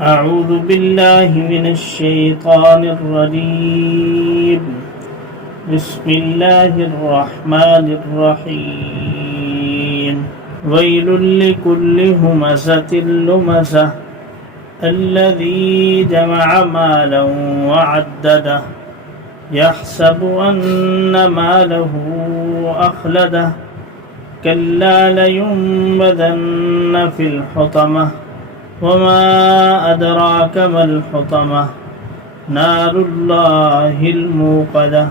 أعوذ بالله من الشيطان الرجيم بسم الله الرحمن الرحيم ويل لكل همزة لمزة الذي جمع مالا وعدده يحسب أن ماله أخلده كلا لينبذن في الحطمة وما أدراك ما الحطمة نار الله الموقدة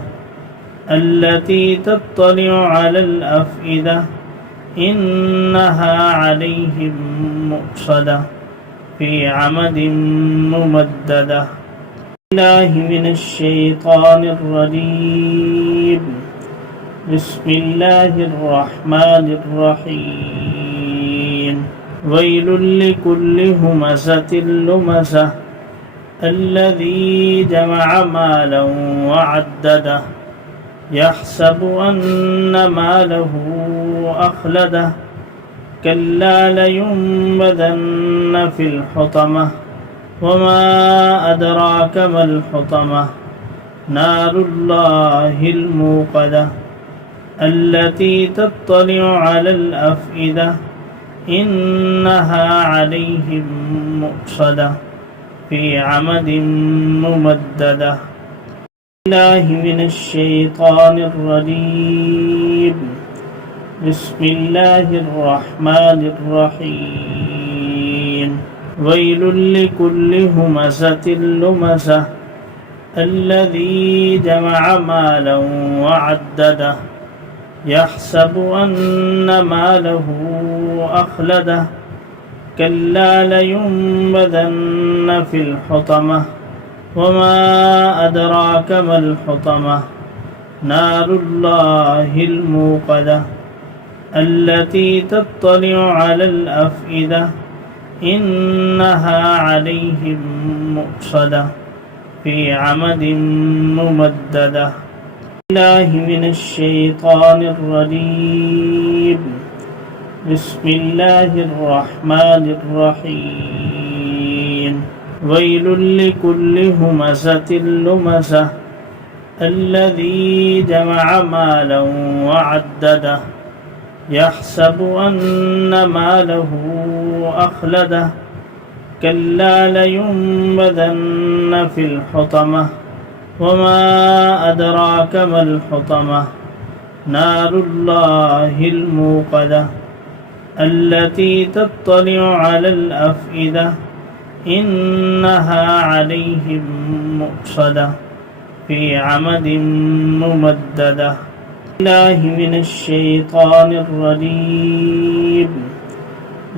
التي تطلع على الأفئدة إنها عليهم مؤصدة في عمد ممددة الله من الشيطان الرجيم بسم الله الرحمن الرحيم ويل لكل همزة لمزة الذي جمع مالا وعدده يحسب أن ماله أخلده كلا لينبذن في الحطمة وما أدراك ما الحطمة نار الله الموقدة التي تطلع على الأفئدة إنها عليهم مؤصدة في عمد ممددة الله من الشيطان الرجيم بسم الله الرحمن الرحيم ويل لكل همزة لمزة الذي جمع مالا وعدده يحسب أن ماله أخلده كلا لينبذن في الحطمة وما أدراك ما الحطمة نار الله الموقدة التي تطلع على الأفئدة إنها عليهم مؤصدة في عمد ممددة الله من الشيطان الرجيم بسم الله الرحمن الرحيم ويل لكل همزة لمزة الذي جمع مالا وعدده يحسب أن ماله أخلده كلا لينبذن في الحطمة وما أدراك ما الحطمة نار الله الموقدة التي تطلع على الأفئدة إنها عليهم مؤصدة في عمد ممددة الله من الشيطان الرجيم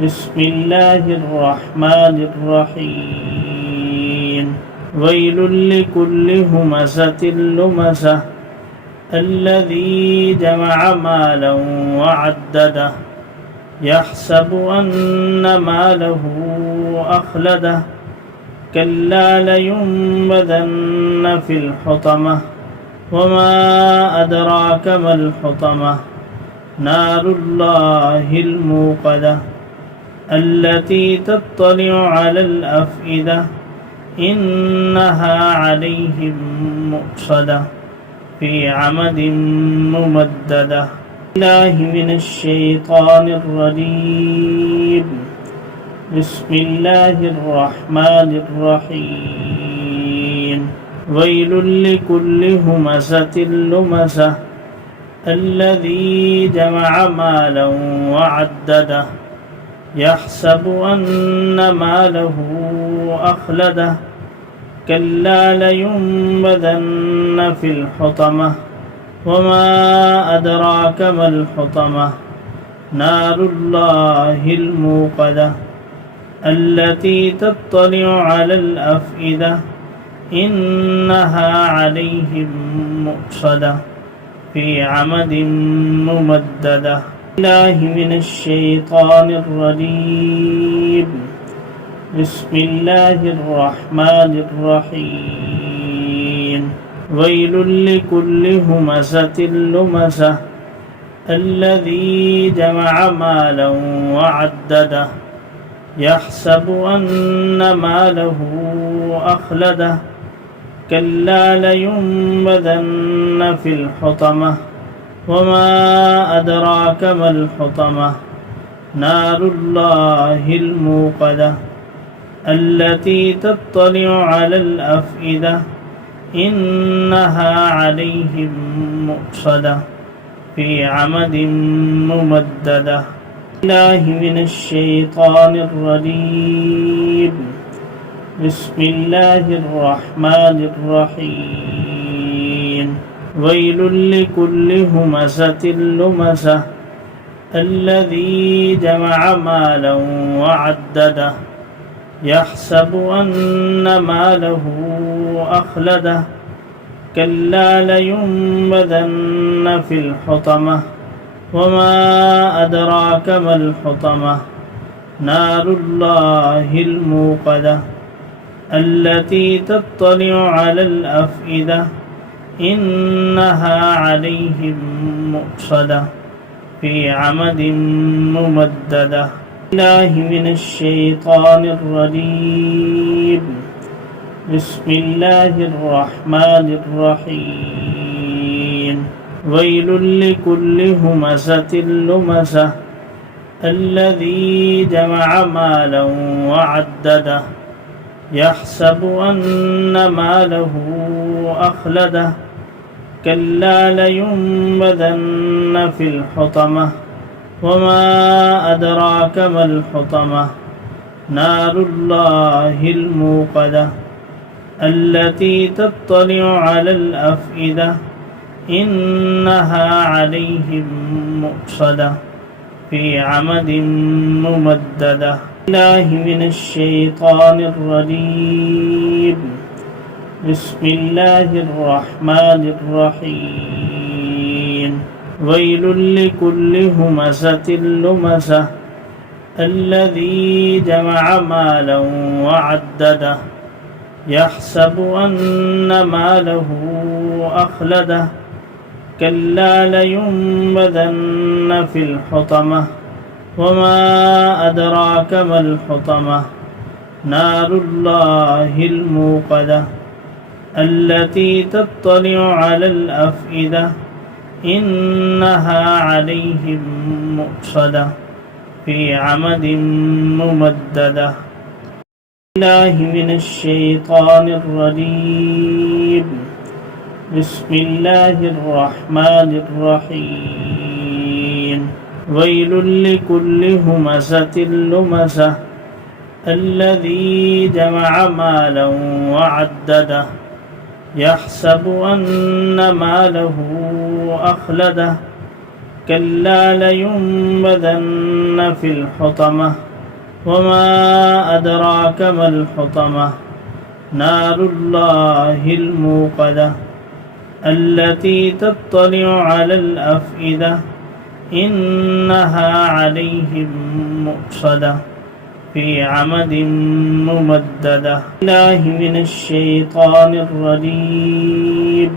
بسم الله الرحمن الرحيم ويل لكل همزة لمزة الذي جمع مالا وعدده يحسب أن ماله أخلده كلا لينبذن في الحطمة وما أدراك ما الحطمة نار الله الموقدة التي تطلع على الأفئدة إنها عليهم مؤصدة في عمد ممددة الله من الشيطان الرجيم بسم الله الرحمن الرحيم ويل لكل همزة لمزة الذي جمع مالا وعدده يحسب أن ماله أخلده كلا لينبذن في الحطمة وما أدراك ما الحطمة نار الله الموقدة التي تطلع على الأفئدة إنها عليهم مؤصدة في عمد ممددة الله من الشيطان الرجيم بسم الله الرحمن الرحيم ويل لكل همزة لمزة الذي جمع مالا وعدده يحسب أن ماله أخلده كلا لينبذن في الحطمة وما أدراك ما الحطمة نار الله الموقدة التي تطلع على الأفئدة إنها عليهم مؤصدة في عمد ممددة الله من الشيطان الرجيم بسم الله الرحمن الرحيم ويل لكل همزة لمزة الذي جمع مالا وعدده يحسب أن ماله أخلده كلا لينبذن في الحطمة وما أدراك ما الحطمة نار الله الموقدة التي تطلع على الأفئدة إنها عليهم مؤصدة في عمد ممددة الله من الشيطان الرجيم بسم الله الرحمن الرحيم ويل لكل همزة لمزة الذي جمع مالا وعدده يحسب أن ماله أخلده كلا لينبذن في الحطمة وما أدراك ما الحطمة نار الله الموقدة التي تطلع على الأفئدة إنها عليهم مؤصدة في عمد ممددة الله من الشيطان الرجيم بسم الله الرحمن الرحيم ويل لكل همزة لمزة الذي جمع مالا وعدده يحسب أن ماله أخلده كلا لينبذن في الحطمة وما أدراك ما الحطمة نار الله الموقدة التي تطلع على الأفئدة إنها عليهم مؤصدة في عمد ممددة الله من الشيطان الرجيم بسم الله الرحمن الرحيم ويل لكل همزة لمزة الذي جمع مالا وعدده يحسب أن ماله أخلده كلا لينبذن في الحطمة وما أدراك ما الحطمة نار الله الموقدة التي تطلع على الأفئدة إنها عليهم مؤصدة في عمد ممددة الله من الشيطان الرجيم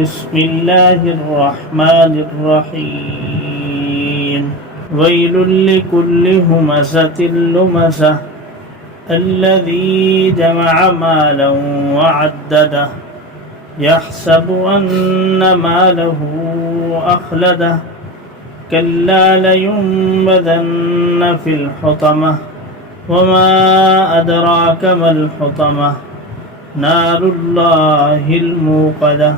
بسم الله الرحمن الرحيم ويل لكل همزة لمزة الذي جمع مالا وعدده يحسب أن ماله أخلده كلا لينبذن في الحطمة وما أدراك ما الحطمة نار الله الموقدة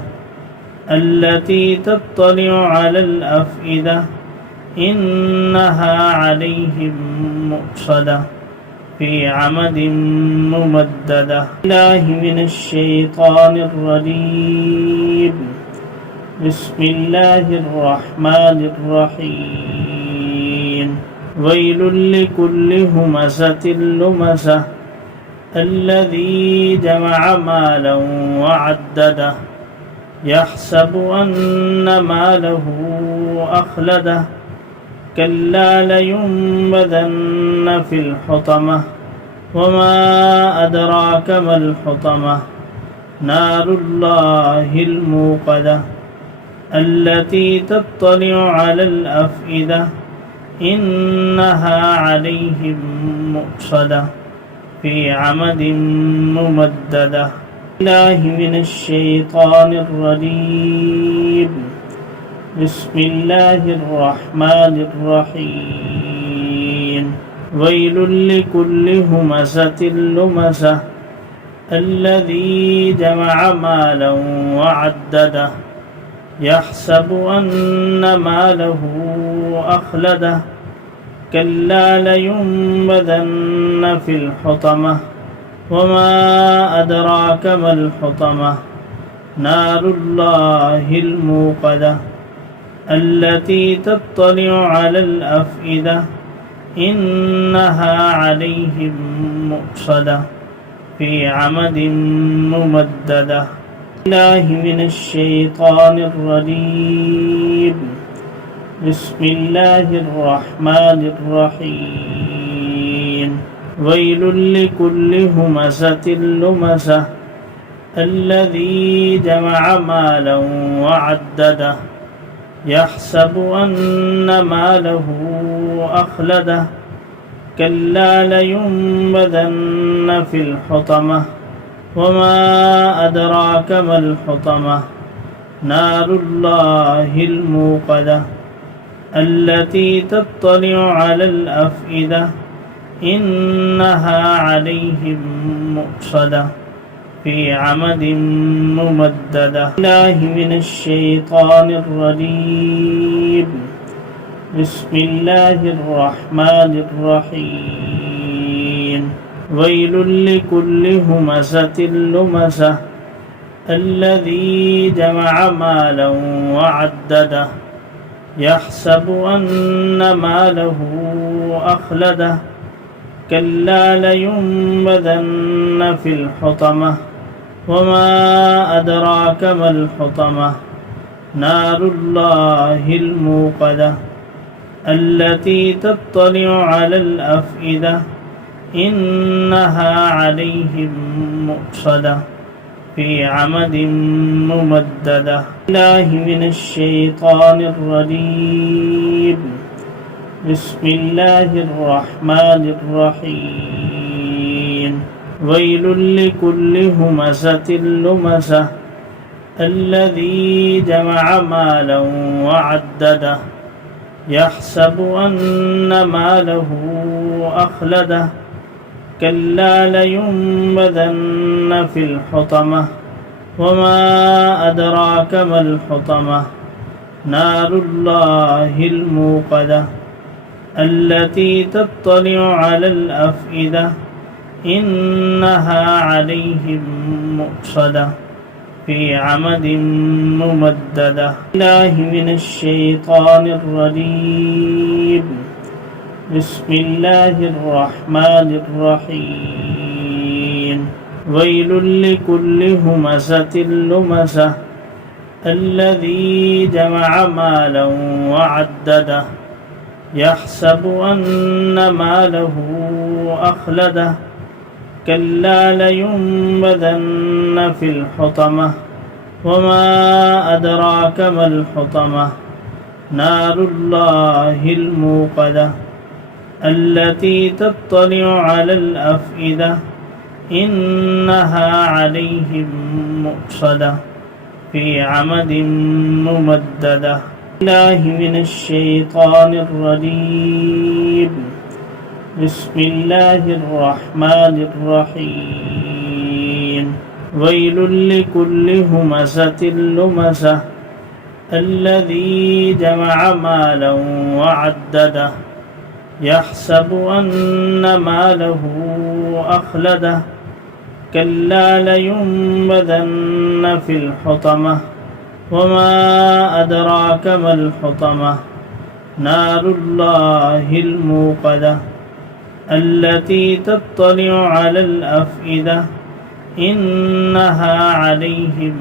التي تطلع على الأفئدة إنها عليهم مؤصدة في عمد ممددة الله من الشيطان الرجيم بسم الله الرحمن الرحيم ويل لكل همزة لمزة الذي جمع مالا وعدده يحسب أن ماله أخلده كلا لينبذن في الحطمة وما أدراك ما الحطمة نار الله الموقدة التي تطلع على الأفئدة إنها عليهم مؤصدة في عمد ممددة. الله من الشيطان الرجيم. بسم الله الرحمن الرحيم. ويل لكل همزة لمزة الذي جمع مالا وعدده يحسب أن ماله أخلده كلا لينبذن في الحطمة وما أدراك ما الحطمة نار الله الموقدة التي تطلع على الأفئدة إنها عليهم مؤصدة في عمد ممددة. الله من الشيطان الرجيم. بسم الله الرحمن الرحيم. ويل لكل همزة لمزة الذي جمع مالا وعدده يحسب أن ماله أخلده كلا لينبذن في الحطمة وما أدراك ما الحطمة نار الله الموقدة التي تطلع على الأفئدة إنها عليهم مؤصدة في عمد ممددة. الله من الشيطان الرجيم. بسم الله الرحمن الرحيم. ويل لكل همزة لمزة الذي جمع مالا وعدده يحسب أن ماله أخلده كلا لينبذن في الحطمة وما أدراك ما الحطمة نار الله الموقدة التي تطلع على الأفئدة إنها عليهم مؤصدة في عمد ممددة. الله من الشيطان الرجيم. بسم الله الرحمن الرحيم. ويل لكل همزة لمزة الذي جمع مالا وعدده يحسب أن ماله أخلده كلا لينبذن في الحطمة وما أدراك ما الحطمة نار الله الموقدة التي تطلع على الأفئدة إنها عليهم مؤصدة في عمد ممددة. الله من الشيطان الرجيم. بسم الله الرحمن الرحيم. ويل لكل همزة لمزة الذي جمع مالا وعدده يحسب أن ماله أخلده كلا لينبذن في الحطمة وما أدراك ما الحطمة نار الله الموقدة التي تطلع على الأفئدة إنها عليهم مؤصدة في عمد ممددة. الله من الشيطان الرجيم. بسم الله الرحمن الرحيم. ويل لكل همزة لمزة الذي جمع مالا وعدده يحسب أن ماله أخلده كلا لينبذن في الحطمة وما أدراك ما الحطمة نار الله الموقدة التي تطلع على الأفئدة إنها عليهم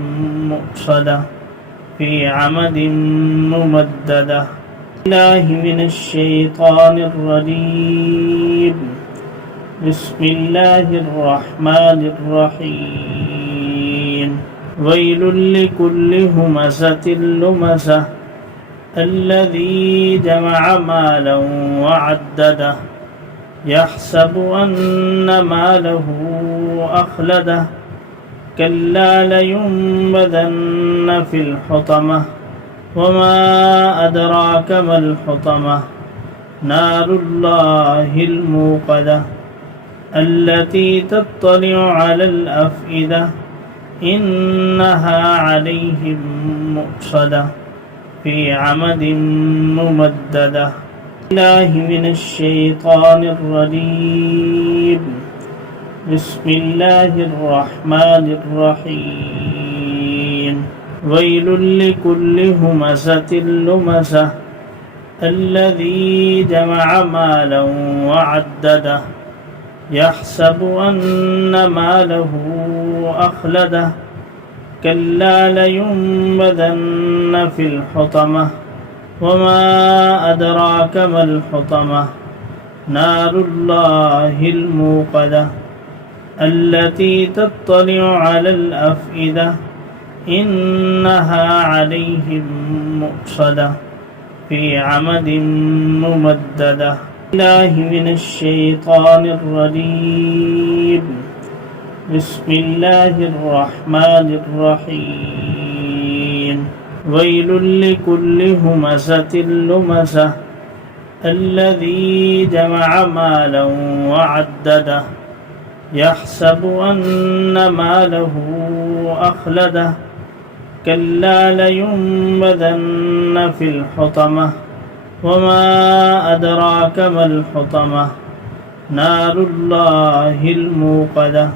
مؤصدة في عمد ممددة. الله من الشيطان الرجيم. بسم الله الرحمن الرحيم. ويل لكل همزة لمزة الذي جمع مالا وعدده يحسب أن ماله أخلده كلا لينبذن في الحطمة وما أدراك ما الحطمة نار الله الموقدة التي تطلع على الأفئدة إنها عليهم مؤصدة في عمد ممددة الله من الشيطان الرجيم بسم الله الرحمن الرحيم ويل لكل همزة لمزة الذي جمع مالا وعدده يحسب أن ماله أخلده كلا لينبذن في الحطمة وما أدراك ما الحطمة نار الله الموقدة التي تطلع على الأفئدة إنها عليهم مؤصدة في عمد ممددة الله من الشيطان الرجيم بسم الله الرحمن الرحيم ويل لكل همزة لمزة الذي جمع مالا وعدده يحسب أن ماله أخلده كلا لينبذن في الحطمة وما أدراك ما الحطمة نار الله الموقدة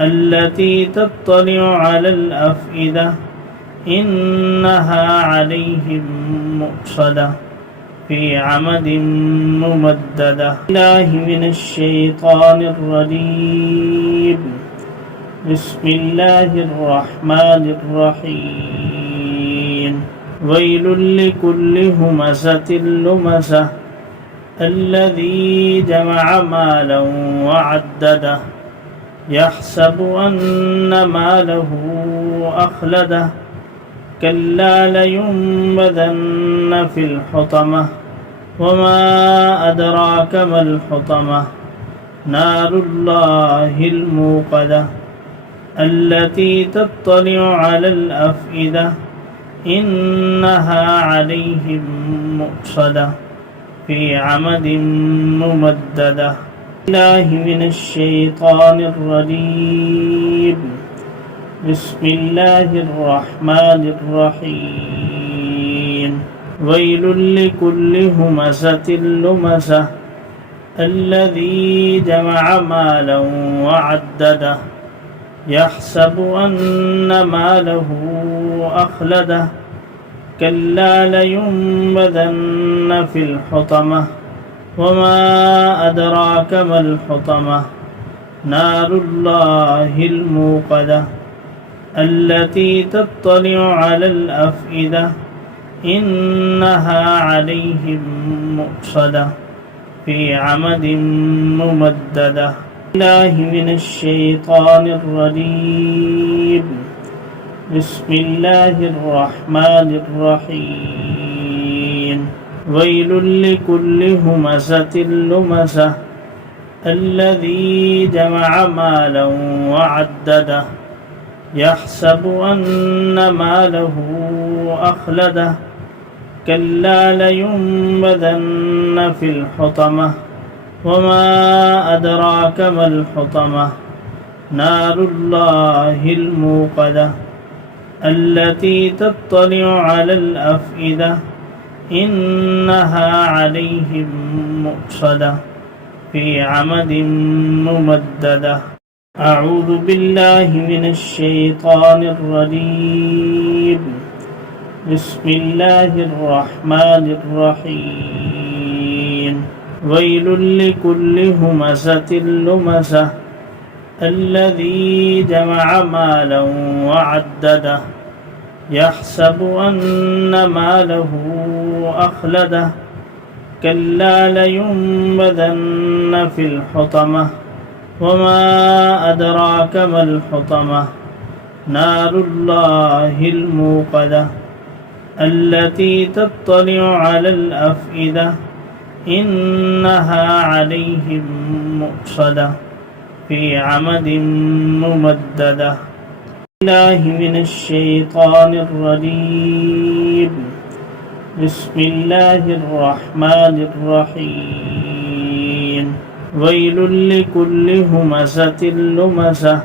التي تطلع على الأفئدة إنها عليهم مؤصدة في عمد ممددة الله من الشيطان الرجيم بسم الله الرحمن الرحيم ويل لكل همزة لمزة الذي جمع مالا وعدده يحسب أن ماله أخلده كلا لينبذن في الحطمة وما أدراك ما الحطمة نار الله الموقدة التي تطلع على الأفئدة إنها عليهم مؤصدة في عمد ممددة الله من الشيطان الرجيم بسم الله الرحمن الرحيم ويل لكل همزة لمزة الذي جمع مالا وعدده يحسب أن ماله أخلده كلا لينبذن في الحطمة وما أدراك ما الحطمة نار الله الموقدة التي تطلع على الأفئدة إنها عليهم مؤصدة في عمد ممددة الله من الشيطان الرجيم بسم الله الرحمن الرحيم ويل لكل همزة لمزة الذي جمع مالا وعدده يحسب أن ماله أخلده كلا لينبذن في الحطمة وما أدراك ما الحطمة نار الله الموقدة التي تطلع على الأفئدة إنها عليهم مؤصدة في عمد ممددة أعوذ بالله من الشيطان الرجيم بسم الله الرحمن الرحيم ويل لكل همزة لمزة الذي جمع مالا وعدده يحسب أن ماله أخلده كلا لينبذن في الحطمة وما أدراك ما الحطمة نار الله الموقدة التي تطلع على الأفئدة إنها عليهم مؤصدة في عمد ممددة. الله من الشيطان الرجيم. بسم الله الرحمن الرحيم. ويل لكل همزة لمزة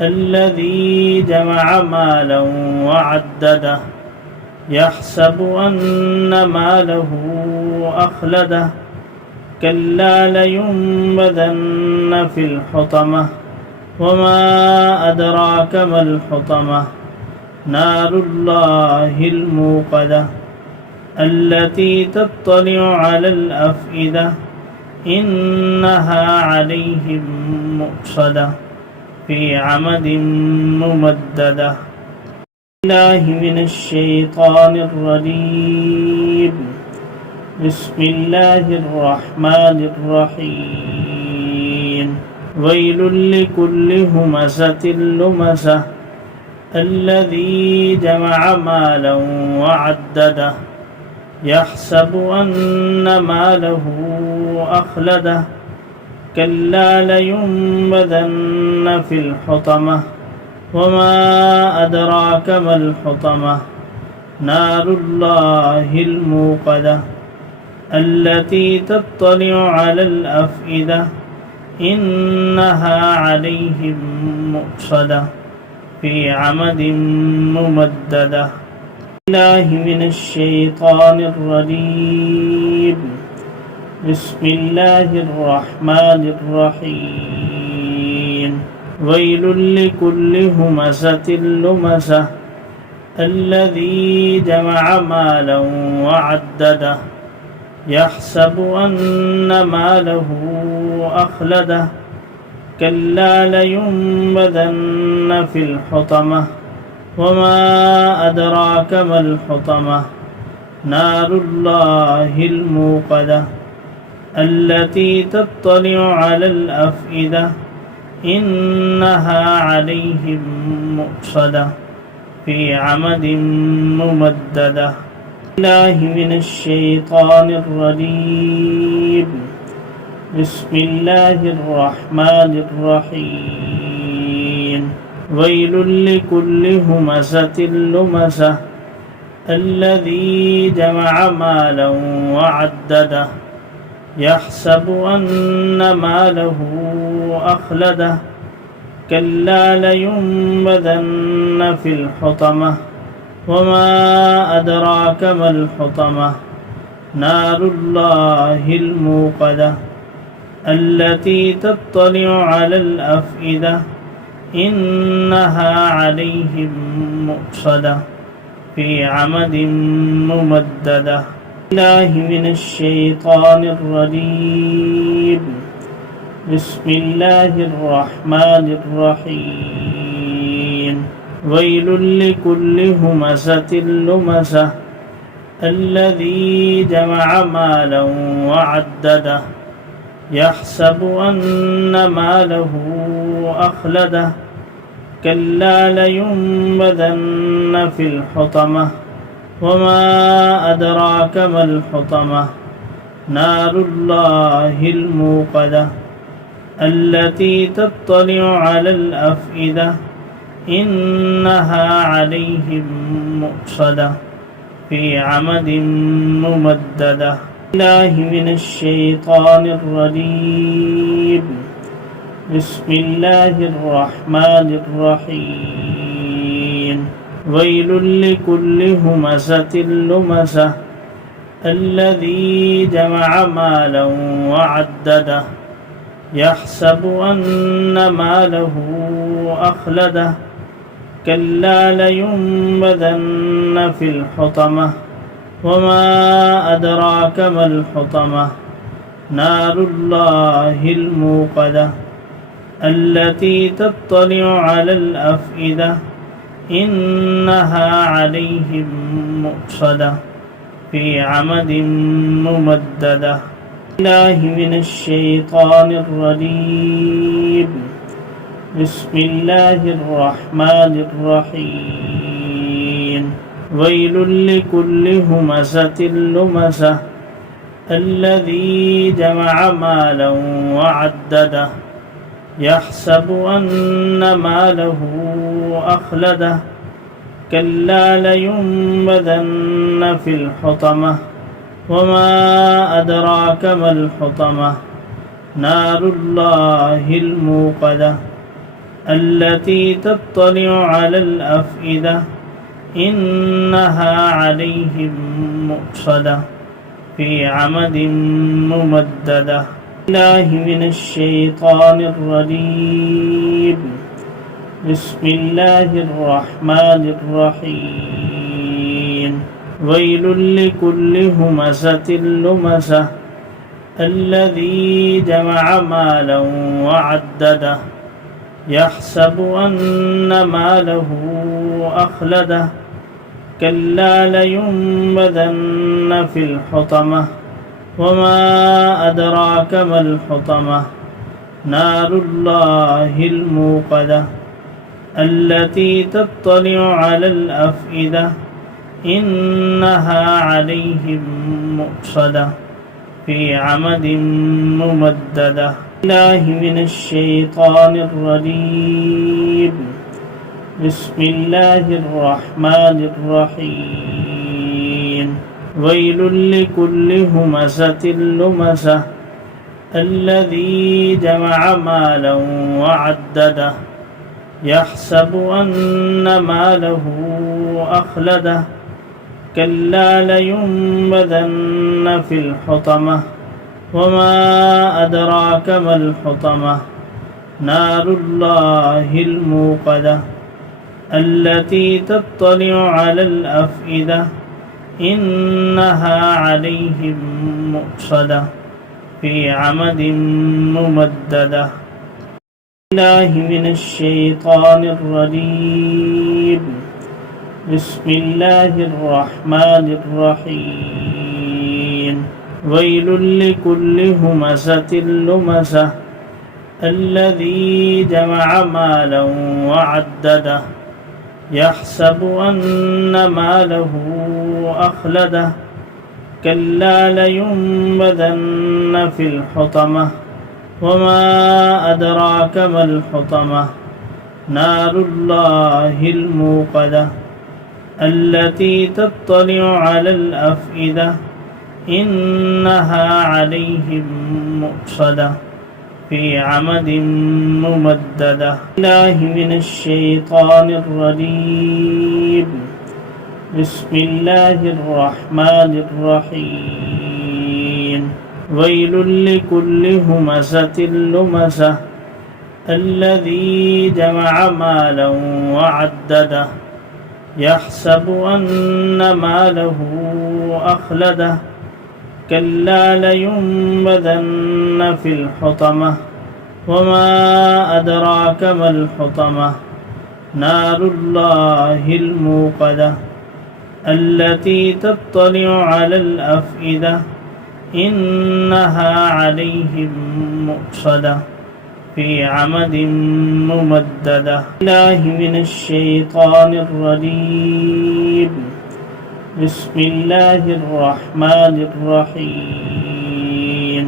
الذي جمع مالا وعدده يحسب أن ماله أخلده كلا لينبذن في الحطمة وما أدراك ما الحطمة نار الله الموقدة التي تطلع على الأفئدة إنها عليهم مؤصدة في عمد ممددة. الله من الشيطان الرجيم. بسم الله الرحمن الرحيم. ويل لكل همزة لمزة الذي جمع مالا وعدده يحسب أن ماله أخلده كلا لينبذن في الحطمة وما أدراك ما الحطمة نار الله الموقدة التي تطلع على الأفئدة إنها عليهم مؤصدة في عمد ممددة. الله من الشيطان الرجيم. بسم الله الرحمن الرحيم. ويل لكل همزة لمزة الذي جمع مالا وعدده يحسب أن ماله أخلده كلا لينبذن في الحطمة وما أدراك ما الحطمة نار الله الموقدة التي تطلع على الأفئدة إنها عليهم مؤصدة في عمد ممددة. الله من الشيطان الرجيم. بسم الله الرحمن الرحيم. ويل لكل همزة لمزة الذي جمع مالا وعدده يحسب أن ماله أخلده كلا لينبذن في الحطمة وما أدراك ما الحطمة نار الله الموقدة التي تطلع على الأفئدة إنها عليهم مؤصدة في عمد ممددة. الله من الشيطان الرجيم. بسم الله الرحمن الرحيم. ويل لكل همزة لمزة الذي جمع مالا وعدده يحسب أن ماله أخلده كلا لينبذن في الحطمة وما أدراك ما الحطمة نار الله الموقدة التي تطلع على الأفئدة إنها عليهم مؤصدة في عمد ممددة. الله من الشيطان الرجيم. بسم الله الرحمن الرحيم. ويل لكل همزة لمزة الذي جمع مالا وعدده يحسب أن ماله أخلده كلا لينبذن في الحطمة وما أدراك ما الحطمة نار الله الموقدة التي تطلع على الأفئدة إنها عليهم مؤصدة في عمد ممددة. الله من الشيطان الرجيم. بسم الله الرحمن الرحيم. ويل لكل همزة لمزة الذي جمع مالا وعدده يحسب أن ماله أخلده كلا لينبذن في الحطمة وما أدراك ما الحطمة نار الله الموقدة التي تطلع على الأفئدة إنها عليهم مؤصدة في عمد ممددة الله من الشيطان الرجيم بسم الله الرحمن الرحيم ويل لكل همزة لمزة الذي جمع مالا وعدده يحسب أن ماله أخلده كلا لينبذن في الحطمة وما أدراك ما الحطمة نار الله الموقدة التي تطلع على الأفئدة إنها عليهم مؤصدة في عمد ممددة الله من الشيطان الرجيم بسم الله الرحمن الرحيم ويل لكل همزة لمزة الذي جمع مالا وعدده يحسب أن ماله أخلده كلا لينبذن في الحطمة وما أدراك ما الحطمة نار الله الموقدة التي تطلع على الأفئدة إنها عليهم مؤصدة في عمد ممددة الله من الشيطان الرجيم بسم الله الرحمن الرحيم ويل لكل همزة لمزة الذي جمع مالا وعدده يحسب أن ماله أخلده كلا لينبذن في الحطمة وما أدراك ما الحطمة نار الله الموقدة التي تطلع على الأفئدة إنها عليهم مؤصدة في عمد ممددة الله من الشيطان الرجيم بسم الله الرحمن الرحيم ويل لكل همزة لمزة الذي جمع مالا وعدده يحسب أن ماله أخلده كلا لينبذن في الحطمة وما أدراك ما الحطمة نار الله الموقدة التي تطلع على الأفئدة إنها عليهم مؤصدة في عمد ممددة الله من الشيطان الرجيم بسم الله الرحمن الرحيم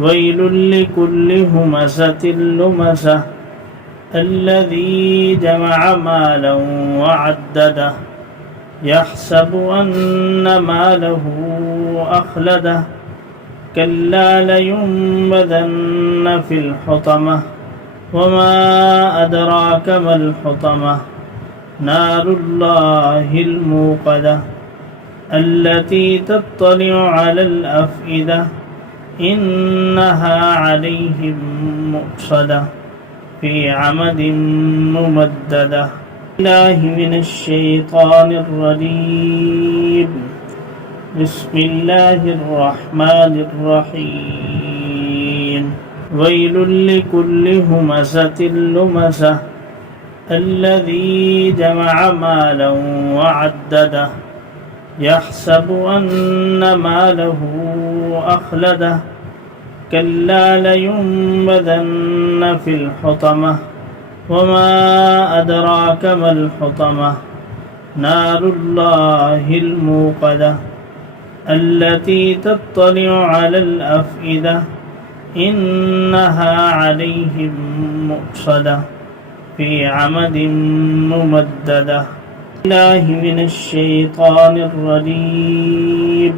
ويل لكل همزة لمزة الذي جمع مالا وعدده يحسب أن ماله أخلده كلا لينبذن في الحطمة وما أدراك ما الحطمة نار الله الموقدة التي تطلع على الأفئدة إنها عليهم مؤصدة في عمد ممددة الله من الشيطان الرجيم بسم الله الرحمن الرحيم ويل لكل همزة لمزة الذي جمع مالا وعدده يحسب أن ماله أخلده كلا لينبذن في الحطمة وما أدراك ما الحطمة نار الله الموقدة التي تطلع على الأفئدة إنها عليهم مؤصدة في عمد ممددة الله من الشيطان الرجيم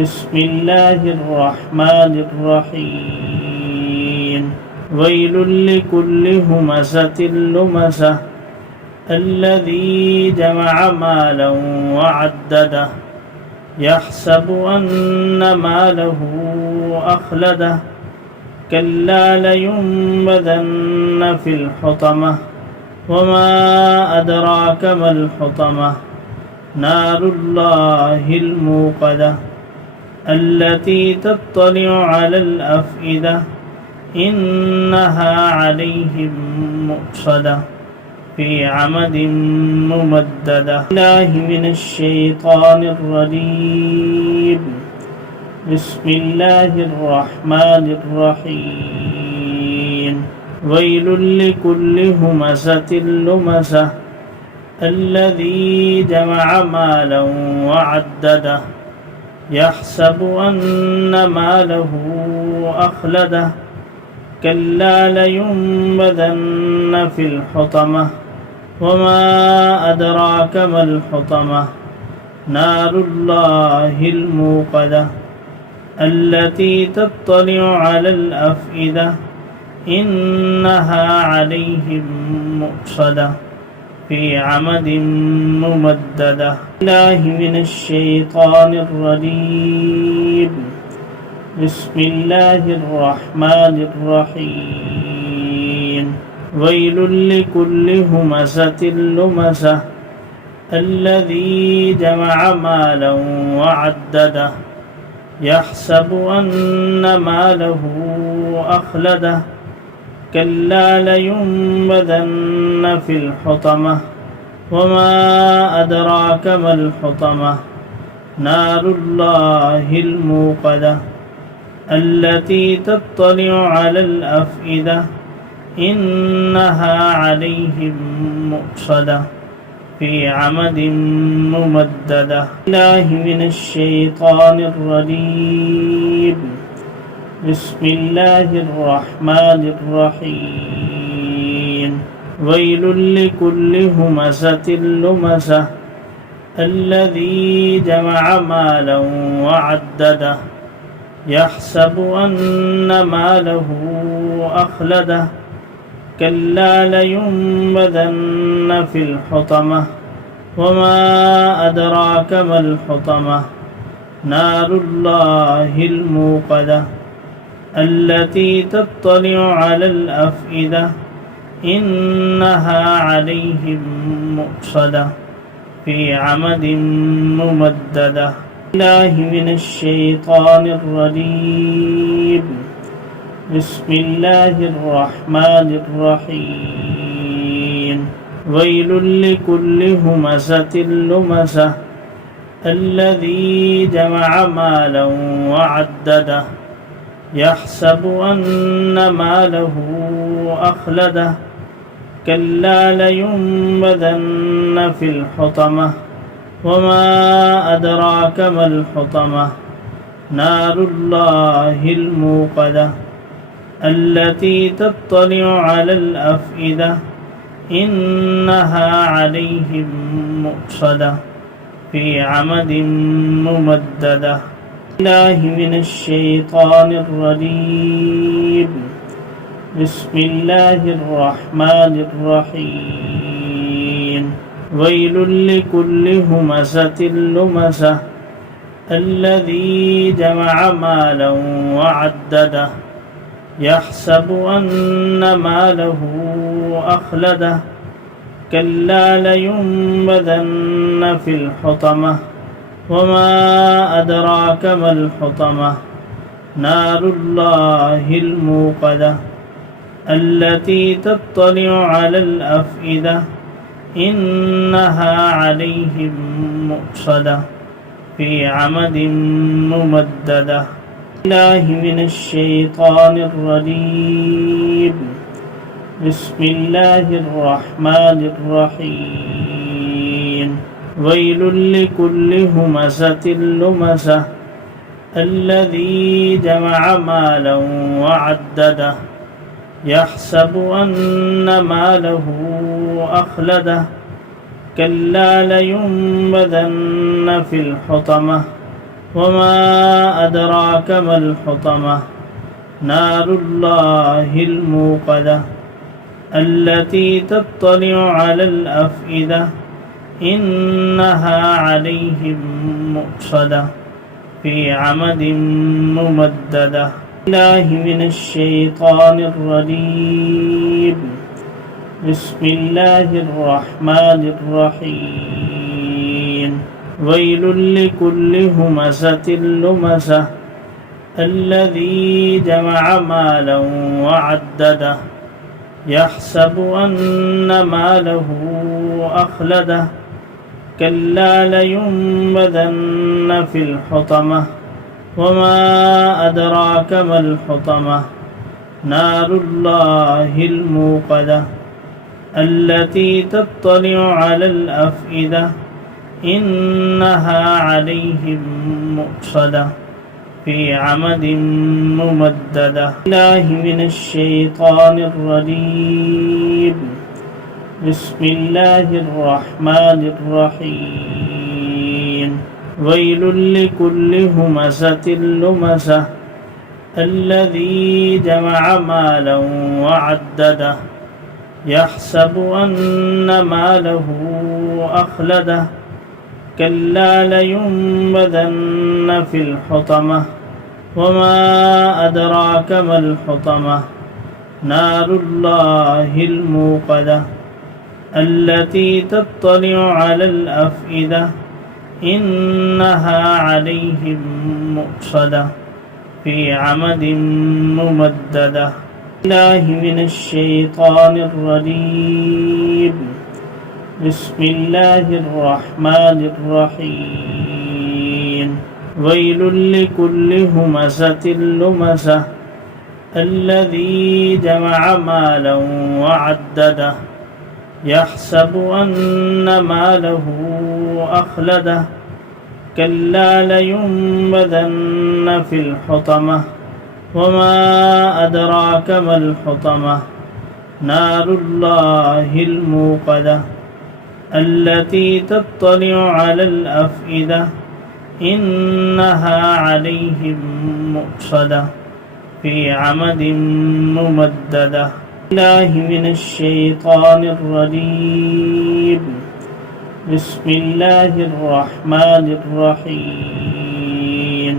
بسم الله الرحمن الرحيم ويل لكل همزة لمزة الذي جمع مالا وعدده يحسب أن ماله أخلده كلا لينبذن في الحطمة وما أدراك ما الحطمة نار الله الموقدة التي تطلع على الأفئدة إنها عليهم مؤصدة في عمد ممددة الله من الشيطان الرجيم بسم الله الرحمن الرحيم ويل لكل همزة لمزة الذي جمع مالا وعدده يحسب أن ماله أخلده كلا لينبذن في الحطمة وما أدراك ما الحطمة نار الله الموقدة التي تطلع على الأفئدة إنها عليهم مؤصدة في عمد ممددة الله من الشيطان الرجيم بسم الله الرحمن الرحيم ويل لكل همزة لمزة الذي جمع مالا وعدده يحسب أن ماله أخلده كلا لينبذن في الحطمة وما أدراك ما الحطمة نار الله الموقدة التي تطلع على الأفئدة إنها عليهم مؤصدة في عمد ممددة الله من الشيطان الرجيم بسم الله الرحمن الرحيم ويل لكل همزة لمزة الذي جمع مالا وعدده يحسب أن ماله أخلده كلا لينبذن في الحطمة وما أدراك ما الحطمة نار الله الموقدة التي تطلع على الأفئدة إنها عليهم مؤصدة في عمد ممددة الله من الشيطان الرجيم بسم الله الرحمن الرحيم ويل لكل همزة لمزة الذي جمع مالا وعدده يحسب أن ماله أخلده كلا لينبذن في الحطمة وما أدراك ما الحطمة نار الله الموقدة التي تطلع على الأفئدة إنها عليهم مؤصدة في عمد ممددة الله من الشيطان الرجيم بسم الله الرحمن الرحيم ويل لكل همزة لمزة الذي جمع مالا وعدده يحسب أن ماله أخلده كلا لينبذن في الحطمة وما أدراك ما الحطمة نار الله الموقدة التي تطلع على الأفئدة إنها عليهم مؤصدة في عمد ممددة الله من الشيطان الرجيم بسم الله الرحمن الرحيم ويل لكل همزة لمزة الذي جمع مالا وعدده يحسب أن ماله أخلده كلا لينبذن في الحطمة وما أدراك ما الحطمة نار الله الموقدة التي تطلع على الأفئدة إنها عليهم مؤصدة في عمد ممددة الله من الشيطان الرجيم بسم الله الرحمن الرحيم ويل لكل همزة لمزة الذي جمع مالا وعدده يحسب أن ماله أخلده كلا لينبذن في الحطمة وما أدراك ما الحطمة نار الله الموقدة التي تطلع على الأفئدة إنها عليهم مؤصدة في عمد ممددة الله من الشيطان الرجيم بسم الله الرحمن الرحيم ويل لكل همزة لمزة الذي جمع مالا وعدده يحسب أن ماله أخلده كلا لينبذن في الحطمة وما أدراك ما الحطمة نار الله الموقدة التي تطلع على الأفئدة إنها عليهم مؤصدة في عمد ممددة الله من الشيطان الرجيم بسم الله الرحمن الرحيم ويل لكل همزة لمزة الذي جمع مالا وعدده يحسب أن ماله أخلده كلا لينبذن في الحطمة وما أدراك ما الحطمة نار الله الموقدة التي تطلع على الأفئدة إنها عليهم مؤصدة في عمد ممددة الله من الشيطان الرجيم بسم الله الرحمن الرحيم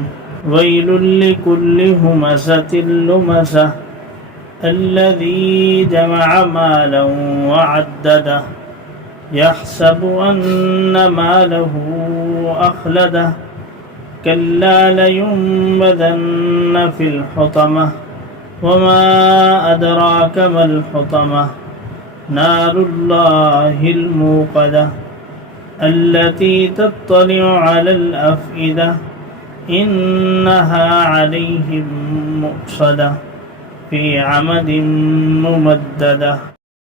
ويل لكل همزة لمزة الذي جمع مالا وعدده يحسب أن ماله أخلده كلا لينبذن في الحطمة وما أدراك ما الحطمة نار الله الموقدة التي تطلع على الأفئدة إنها عليهم مؤصدة في عمد ممددة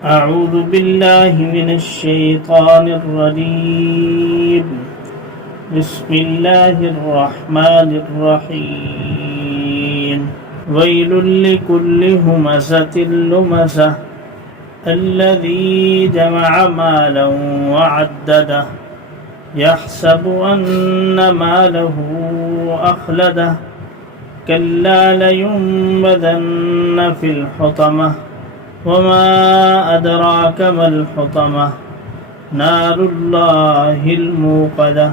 أعوذ بالله من الشيطان الرجيم بسم الله الرحمن الرحيم ويل لكل همزة لمزة الذي جمع مالا وعدده يحسب أن ماله أخلده كلا لينبذن في الحطمة وما أدراك ما الحطمة نار الله الموقدة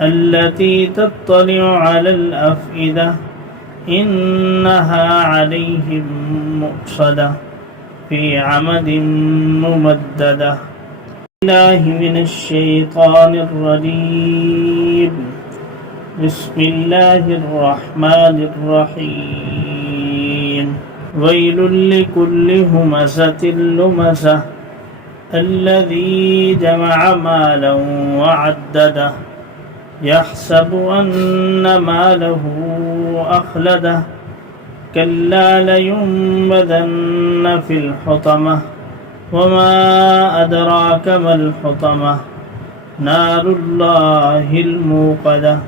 التي تطلع على الأفئدة إنها عليهم مؤصدة في عمد ممددة الله من الشيطان الرجيم بسم الله الرحمن الرحيم ويل لكل همزة لمزة الذي جمع مالا وعدده يحسب أن ماله أخلده كلا لينبذن في الحطمة وما أدراك ما الحطمة نار الله الموقدة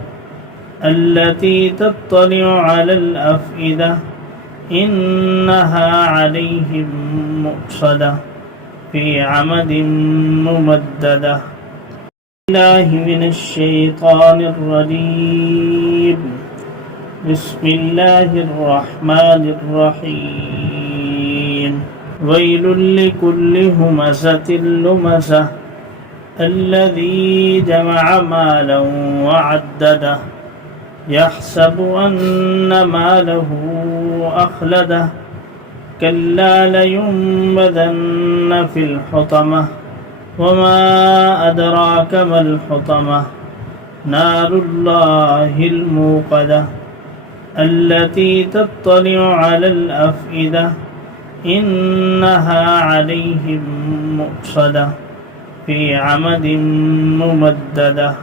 التي تطلع على الأفئدة إنها عليهم مؤصدة في عمد ممددة. الله من الشيطان الرجيم. بسم الله الرحمن الرحيم. ويل لكل همزة لمزة الذي جمع مالا وعدده يحسب أن ماله أخلده كلا لينبذن في الحطمة وما أدراك ما الحطمة نار الله الموقدة التي تطلع على الأفئدة إنها عليهم مؤصدة في عمد ممددة.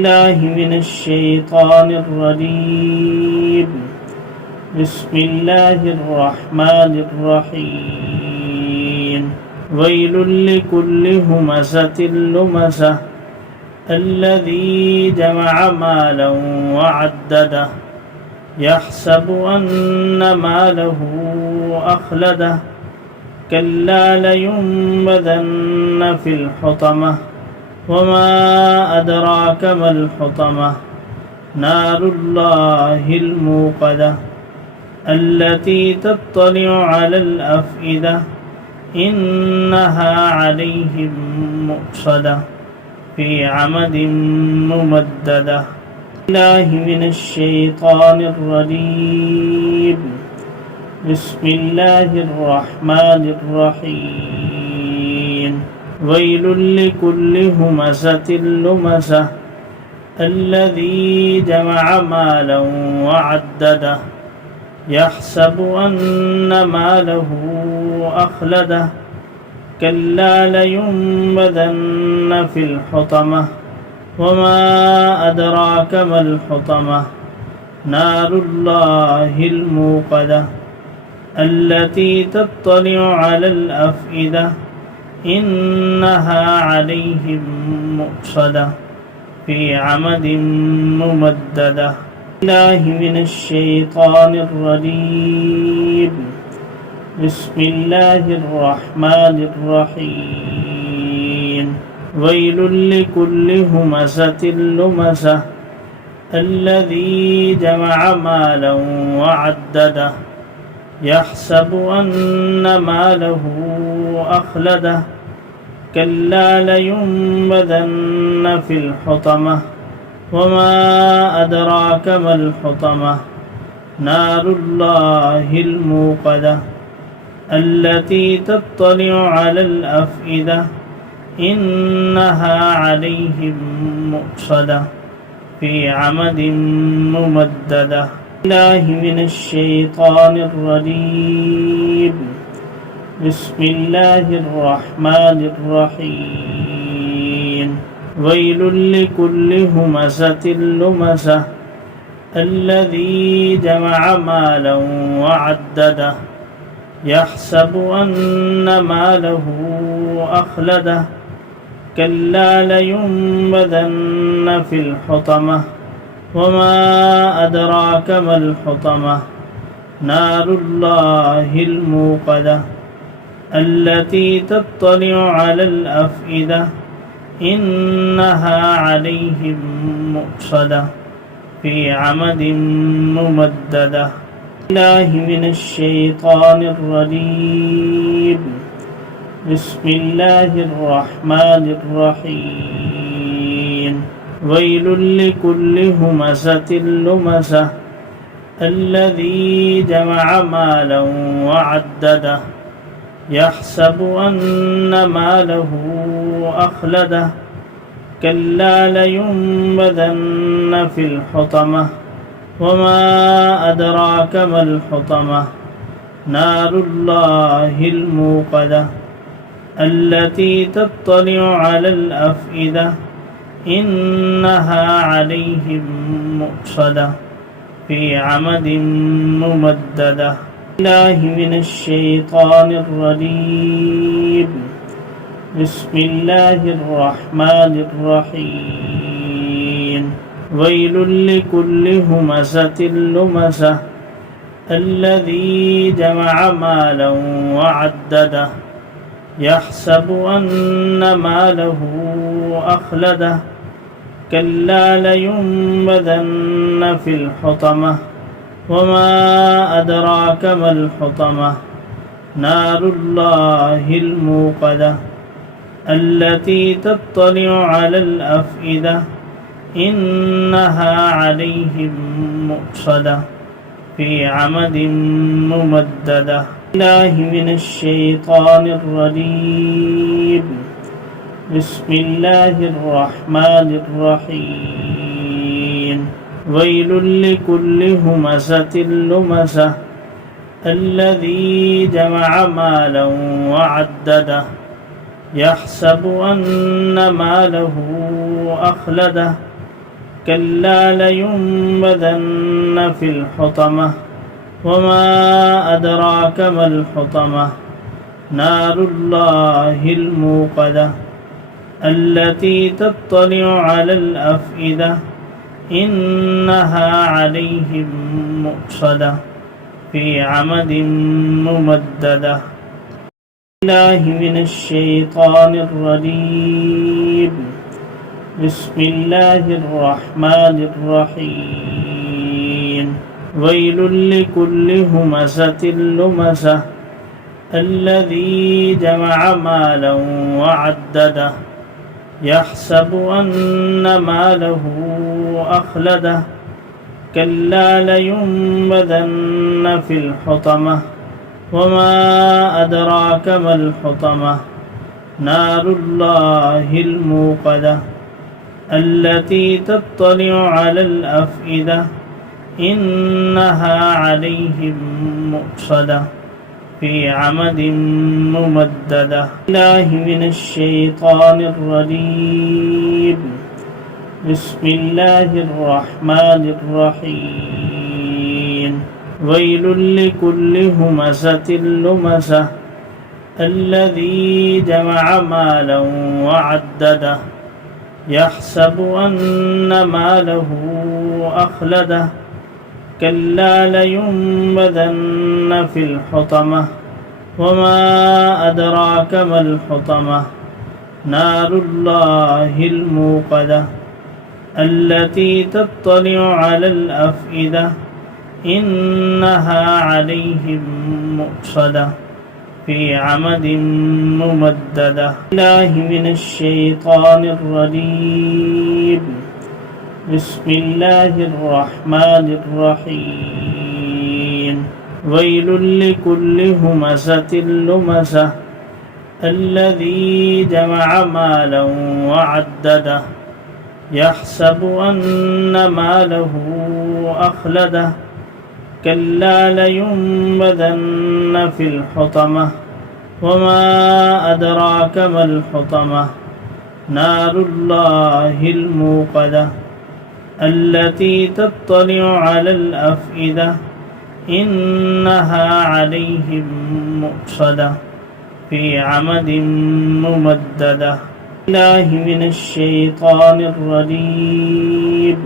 الله من الشيطان الرجيم. بسم الله الرحمن الرحيم. ويل لكل همزة لمزة الذي جمع مالا وعدده يحسب أن ماله أخلده كلا لينبذن في الحطمة وما أدراك ما الحطمة نار الله الموقدة التي تطلع على الأفئدة إنها عليهم مؤصدة في عمد ممددة. الله من الشيطان الرجيم. بسم الله الرحمن الرحيم. ويل لكل همزة لمزة الذي جمع مالا وعدده يحسب أن ماله أخلده كلا لينبذن في الحطمة وما أدراك ما الحطمة نار الله الموقدة التي تطلع على الأفئدة إنها عليهم مؤصدة في عمد ممددة. الله من الشيطان الرجيم. بسم الله الرحمن الرحيم. ويل لكل همزة لمزة الذي جمع مالا وعدده يحسب أن ماله أخلده كلا لينبذن في الحطمة وما أدراك ما الحطمة نار الله الموقدة التي تطلع على الأفئدة إنها عليهم مؤصدة في عمد ممددة. الله من الشيطان الرجيم. بسم الله الرحمن الرحيم. ويل لكل همزة لمزة الذي جمع مالا وعدده يحسب أن ماله أخلده كلا لينبذن في الحطمة وما أدراك ما الحطمة نار الله الموقدة التي تطلع على الأفئدة إنها عليهم مؤصدة في عمد ممددة. الله من الشيطان الرجيم. بسم الله الرحمن الرحيم. ويل لكل همزة لمزة الذي جمع مالا وعدده يحسب أن ماله أخلده كلا لينبذن في الحطمة وما أدراك ما الحطمة نار الله الموقدة التي تطلع على الأفئدة إنها عليهم مؤصدة في عمد ممددة. الله من الشيطان الرجيم. بسم الله الرحمن الرحيم ويل لكل همزة لمزة الذي جمع مالا وعدده يحسب أن ماله أخلده كلا لينبذن في الحطمة وما أدراك ما الحطمة نار الله الموقدة التي تطلع على الأفئدة إنها عليهم مؤصدة في عمد ممددة الله من الشيطان الرجيم بسم الله الرحمن الرحيم ويل لكل همزة لمزة الذي جمع مالا وعدده يحسب أن ماله أخلده كلا لينبذن في الحطمة وما أدراك ما الحطمة نار الله الموقدة التي تطلع على الأفئدة إنها عليهم مؤصدة في عمد ممددة الله من الشيطان الرجيم بسم الله الرحمن الرحيم ويل لكل همزة لمزة الذي جمع مالا وعدده يحسب أن ماله أخلده كلا لينبذن في الحطمة وما أدراك ما الحطمة نار الله الموقدة التي تطلع على الأفئدة إنها عليهم مؤصدة في عمد ممددة الله من الشيطان الرجيم بسم الله الرحمن الرحيم ويل لكل همزة لمزة الذي جمع مالا وعدده يحسب أن ماله أخلده كلا لينبذن في الحطمة وما أدراك ما الحطمة نار الله الموقدة التي تطلع على الأفئدة إنها عليهم مؤصدة في عمد ممددة الله من الشيطان الرجيم بسم الله الرحمن الرحيم ويل لكل همزة لمزة الذي جمع مالا وعدده يحسب أن ماله أخلده كلا لينبذن في الحطمة وما أدراك ما الحطمة نار الله الموقدة التي تطلع على الأفئدة إنها عليهم مؤصدة في عمد ممددة الله من الشيطان الرجيم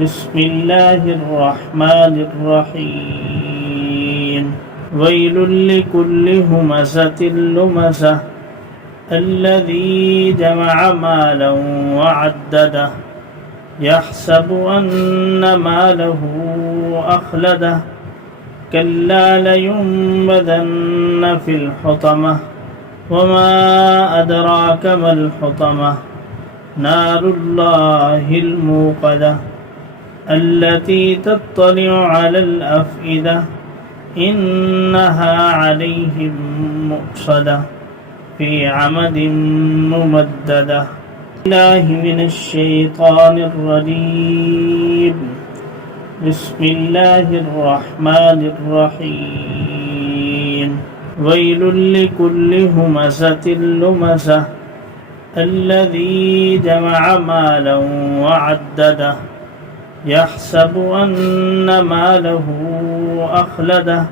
بسم الله الرحمن الرحيم ويل لكل همزة لمزة الذي جمع مالا وعدده يحسب أن ماله أخلده كلا لينبذن في الحطمة وما أدراك ما الحطمة نار الله الموقدة التي تطلع على الأفئدة إنها عليهم مؤصدة في عمد ممددة الله من الشيطان الرجيم بسم الله الرحمن الرحيم ويل لكل همزة لمزة الذي جمع مالا وعدده يحسب أن ماله أخلده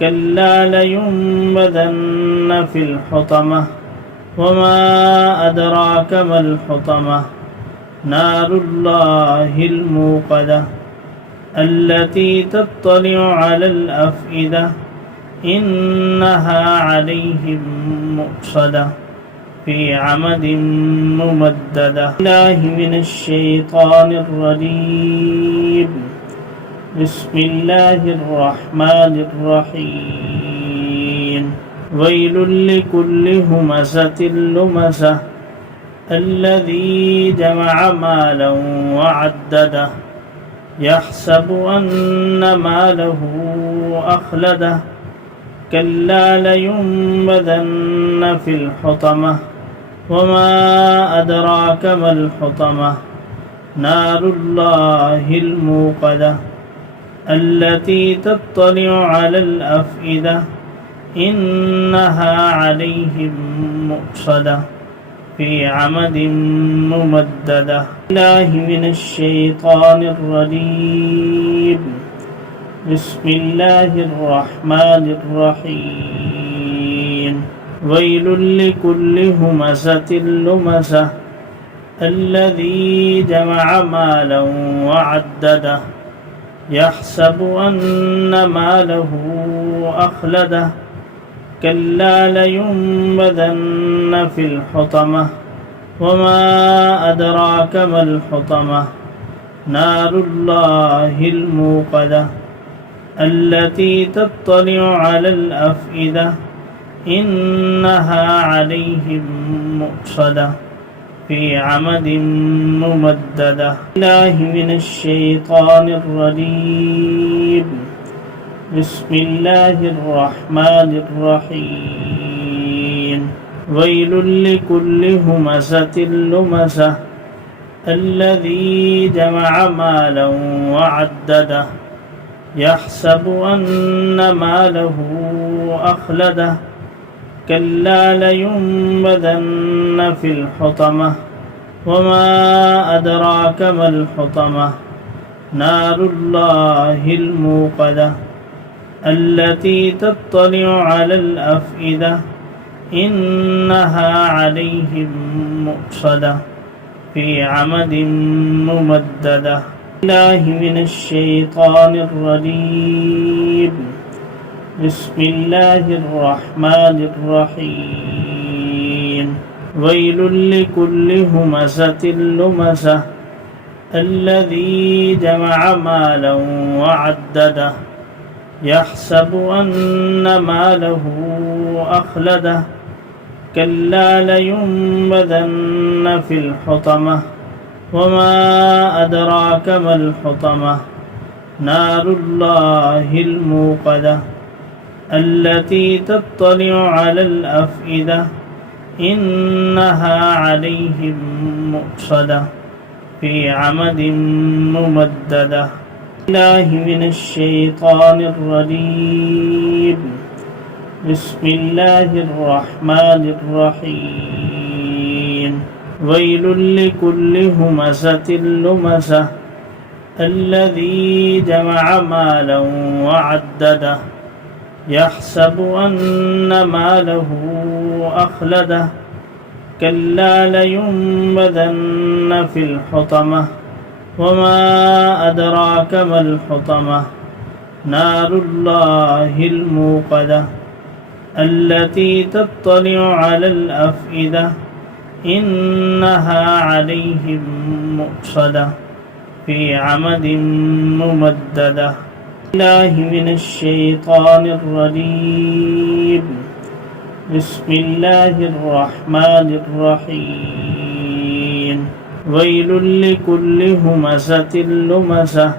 كلا لينبذن في الحطمة وما أدراك ما الحطمة نار الله الموقدة التي تطلع على الأفئدة إنها عليهم مؤصدة في عمد ممددة الله من الشيطان الرجيم بسم الله الرحمن الرحيم ويل لكل همزة لمزة الذي جمع مالا وعدده يحسب أن ماله أخلده كلا لينبذن في الحطمة وما أدراك ما الحطمة نار الله الموقدة التي تطلع على الأفئدة إنها عليهم مؤصدة في عمد ممددة الله من الشيطان الرجيم بسم الله الرحمن الرحيم ويل لكل همزة لمزة الذي جمع مالا وعدده يحسب أن ماله أخلده كلا لينبذن في الحطمة وما أدراك ما الحطمة نار الله الموقدة التي تطلع على الأفئدة إنها عليهم مؤصدة في عمد ممددة الله من الشيطان الرجيم بسم الله الرحمن الرحيم ويل لكل همزة لمزة الذي جمع مالا وعدده يحسب أن ماله أخلده كلا لينبذن في الحطمة وما أدراك ما الحطمة نار الله الموقدة التي تطلع على الأفئدة إنها عليهم مؤصدة في عمد ممددة الله من الشيطان الرجيم بسم الله الرحمن الرحيم ويل لكل همزة لمزة الذي جمع مالا وعدده يحسب أن ماله أخلده كلا لينبذن في الحطمة وما أدراك ما الحطمة نار الله الموقدة التي تطلع على الأفئدة إنها عليهم مؤصدة في عمد ممددة الله من الشيطان الرجيم بسم الله الرحمن الرحيم ويل لكل همزة لمزة الذي جمع مالا وعدده يحسب أن ماله أخلده كلا لينبذن في الحطمة وما أدراك ما الحطمة نار الله الموقدة التي تطلع على الأفئدة إنها عليهم مؤصدة في عمد ممددة الله من الشيطان الرجيم بسم الله الرحمن الرحيم ويل لكل همزة لمزة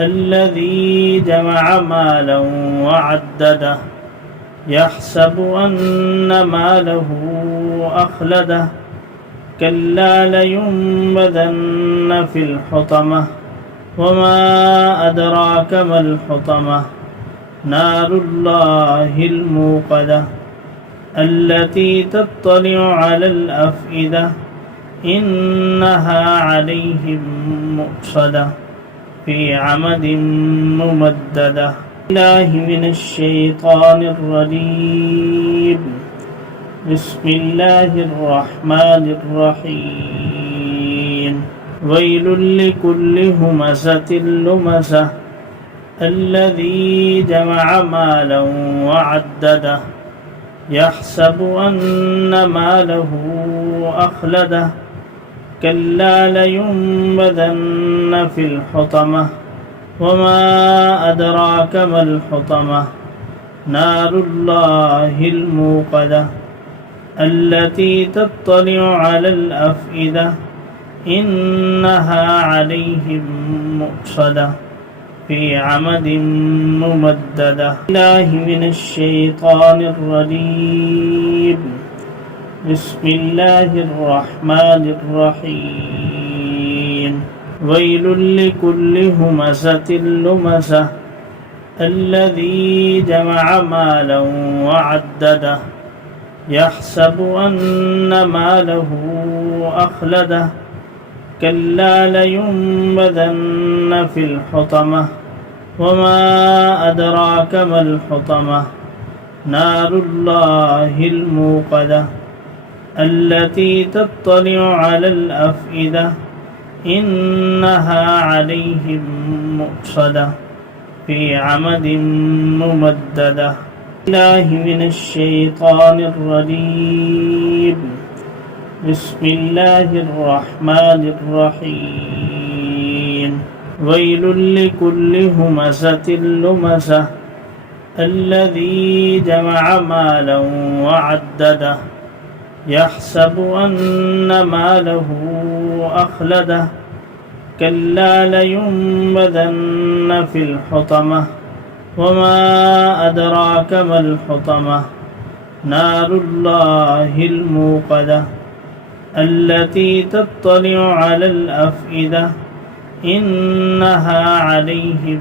الذي جمع مالا وعدده يحسب أن ماله أخلده كلا لينبذن في الحطمة وما أدراك ما الحطمة نار الله الموقدة التي تطلع على الأفئدة إنها عليهم مؤصدة في عمد ممددة الله من الشيطان الرجيم بسم الله الرحمن الرحيم ويل لكل همزة لمزة الذي جمع مالا وعدده يحسب أن ماله أخلده كلا لينبذن في الحطمة وما أدراك ما الحطمة نار الله الموقدة التي تطلع على الأفئدة إنها عليهم مؤصدة في عمد ممددة الله من الشيطان الرجيم بسم الله الرحمن الرحيم ويل لكل همزة لمزة الذي جمع مالا وعدده يحسب أن ماله أخلده كلا لينبذن في الحطمة وما أدراك ما الحطمة نار الله الموقدة التي تطلع على الأفئدة إنها عليهم مؤصدة في عمد ممددة الله من الشيطان الرجيم بسم الله الرحمن الرحيم ويل لكل همزة لمزة الذي جمع مالا وعدده يحسب أن ماله أخلده كلا لينبذن في الحطمة وما أدراك ما الحطمة نار الله الموقدة التي تطلع على الأفئدة إنها عليهم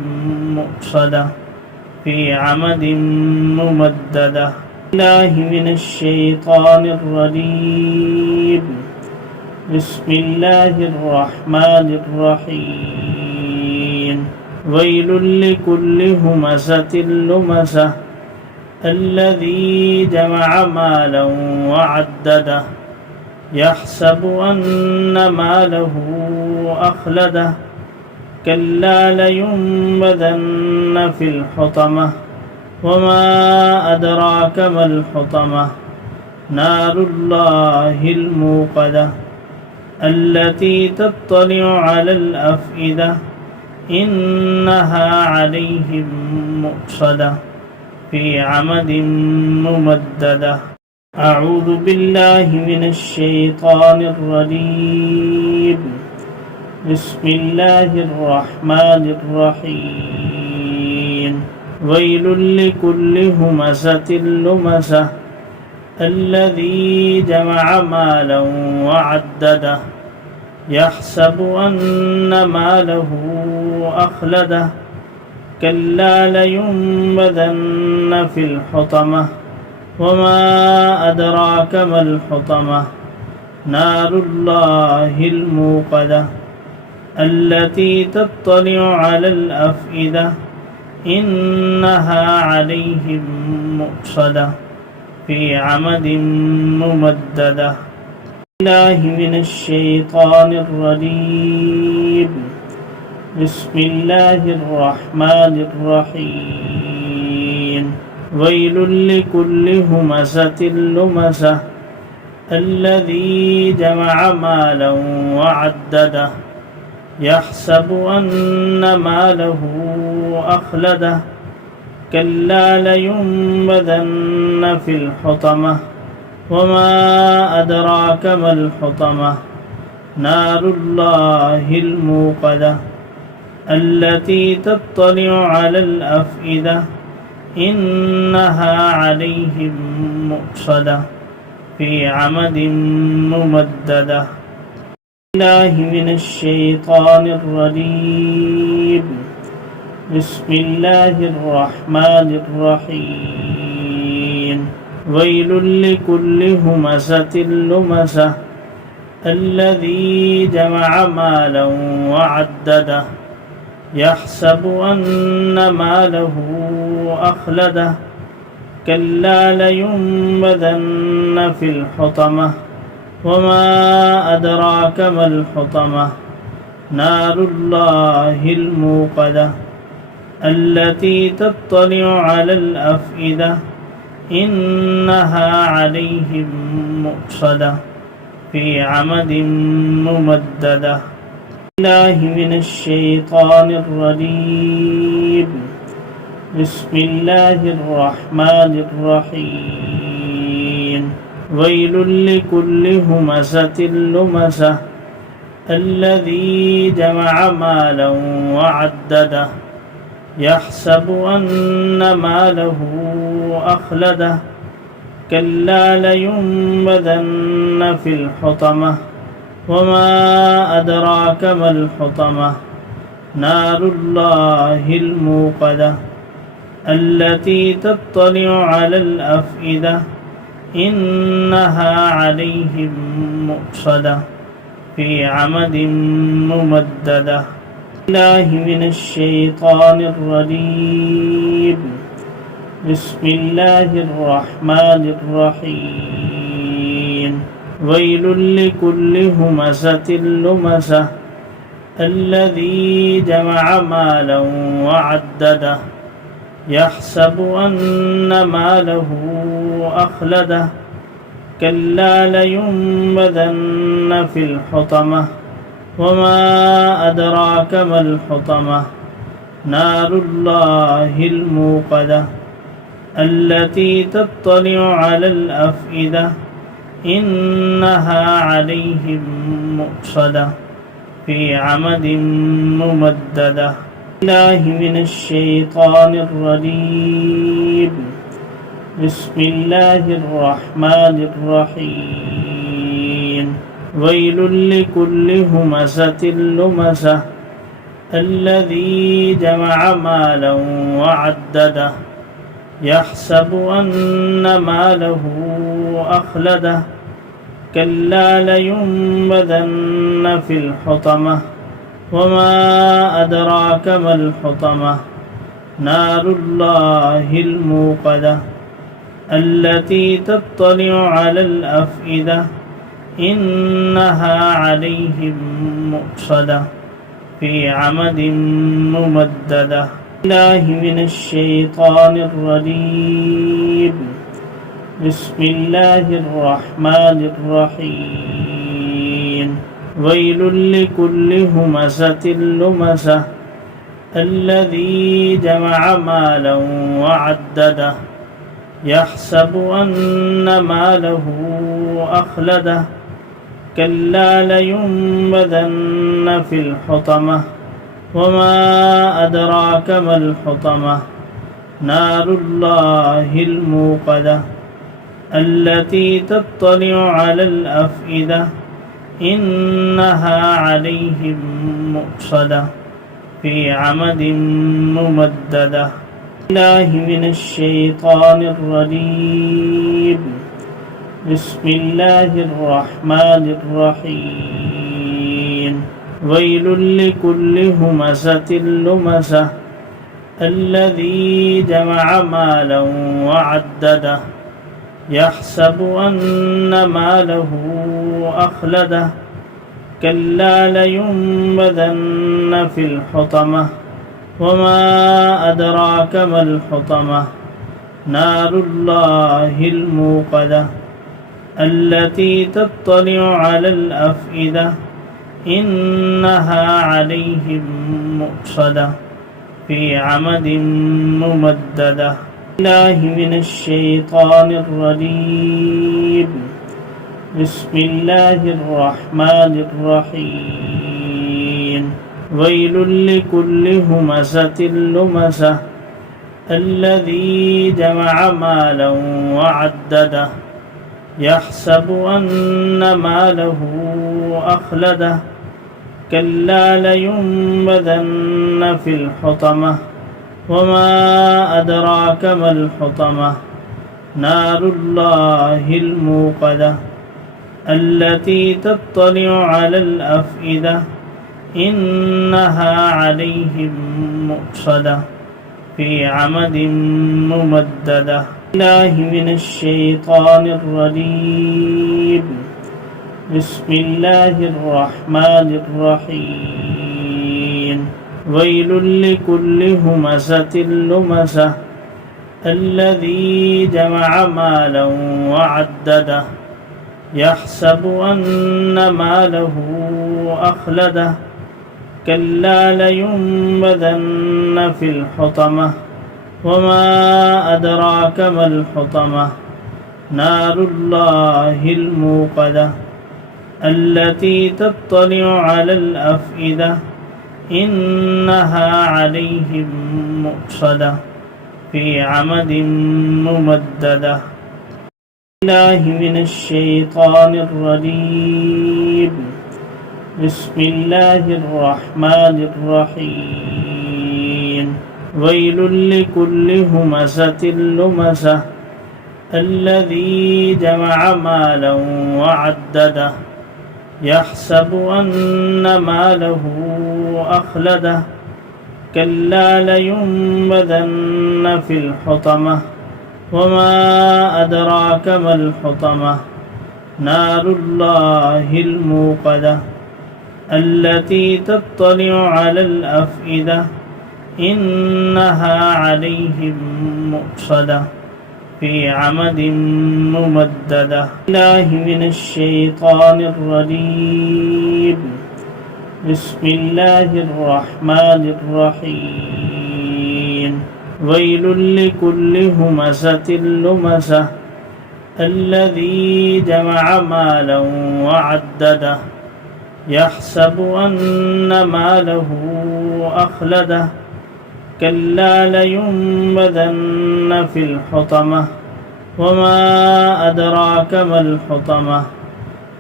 مؤصدة في عمد ممددة الله من الشيطان الرجيم بسم الله الرحمن الرحيم ويل لكل همزة لمزة الذي جمع مالا وعدده يحسب أن ماله أخلده كلا لينبذن في الحطمة وما أدراك ما الحطمة نار الله الموقدة التي تطلع على الأفئدة إنها عليهم مؤصدة في عمد ممددة أعوذ بالله من الشيطان الرجيم بسم الله الرحمن الرحيم ويل لكل همزة لمزة الذي جمع مالا وعدده يحسب أن ماله أخلده كلا لينبذن في الحطمة وما أدراك ما الحطمة نار الله الموقدة التي تطلع على الأفئدة إنها عليهم مؤصدة في عمد ممددة الله من الشيطان الرجيم بسم الله الرحمن الرحيم ويل لكل همزة لمزة الذي جمع مالا وعدده يحسب أن ماله أخلده كلا لينبذن في الحطمة وما أدراك ما الحطمة نار الله الموقدة التي تطلع على الأفئدة إنها عليهم مؤصدة في عمد ممددة الله من الشيطان الرجيم بسم الله الرحمن الرحيم ويل لكل همزة لمزة الذي جمع مالا وعدده يحسب أن ماله أخلده كلا لينبذن في الحطمة وما أدراك ما الحطمة نار الله الموقدة التي تطلع على الأفئدة إنها عليهم مؤصدة في عمد ممددة الله من الشيطان الرجيم بسم الله الرحمن الرحيم ويل لكل همزة لمزة الذي جمع مالا وعدده يحسب أن ماله أخلده كلا لينبذن في الحطمة وما أدراك ما الحطمة نار الله الموقدة التي تطلع على الأفئدة إنها عليهم مؤصدة في عمد ممددة الله من الشيطان الرجيم بسم الله الرحمن الرحيم ويل لكل همزة لمزة الذي جمع مالا وعدده يحسب أن ماله أخلده كلا لينبذن في الحطمة وما أدراك ما الحطمة نار الله الموقدة التي تطلع على الأفئدة إنها عليهم مؤصدة في عمد ممددة الله من الشيطان الرجيم بسم الله الرحمن الرحيم ويل لكل همزة لمزة الذي جمع مالا وعدده يحسب أن ماله أخلده كلا لينبذن في الحطمة وما أدراك ما الحطمة نار الله الموقدة التي تطلع على الأفئدة إنها عليهم مؤصدة في عمد ممددة الله من الشيطان الرجيم بسم الله الرحمن الرحيم ويل لكل همزة لمزة الذي جمع مالا وعدده يحسب أن ماله أخلده كلا لينبذن في الحطمة وما أدراك ما الحطمة نار الله الموقدة التي تطلع على الأفئدة إنها عليهم مؤصدة في عمد ممددة الله من الشيطان الرجيم بسم الله الرحمن الرحيم ويل لكل همزة لمزة الذي جمع مالا وعدده يحسب أن ماله أخلده كلا لينبذن في الحطمة وما أدراك ما الحطمة نار الله الموقدة التي تطلع على الأفئدة إنها عليهم مؤصدة في عمد ممددة الله من الشيطان الرجيم بسم الله الرحمن الرحيم ويل لكل همزة لمزة الذي جمع مالا وعدده يحسب أن ماله أخلده كلا لينبذن في الحطمة وما أدراك ما الحطمة نار الله الموقدة التي تطلع على الأفئدة إنها عليهم مؤصدة في عمد ممددة الله من الشيطان الرجيم. بسم الله الرحمن الرحيم. ويل لكل همزة لمزة الذي جمع مالا وعدده يحسب أن ماله أخلده كلا لينبذن في الحطمة وما أدراك ما الحطمة نار الله الموقدة التي تطلع على الأفئدة إنها عليهم مؤصدة في عمد ممددة. الله من الشيطان الرجيم. بسم الله الرحمن الرحيم. ويل لكل همزة لمزة الذي جمع مالا وعدده يحسب أن ماله أخلده كلا لينبذن في الحطمة وما أدراك ما الحطمة نار الله الموقدة التي تطلع على الأفئدة إنها عليهم مؤصدة في عمد ممددة. الله من الشيطان الرجيم. بسم الله الرحمن الرحيم. ويل لكل همزة لمزة الذي جمع مالا وعدده يحسب أن ماله أخلده كلا لينبذن في الحطمة وما أدراك ما الحطمة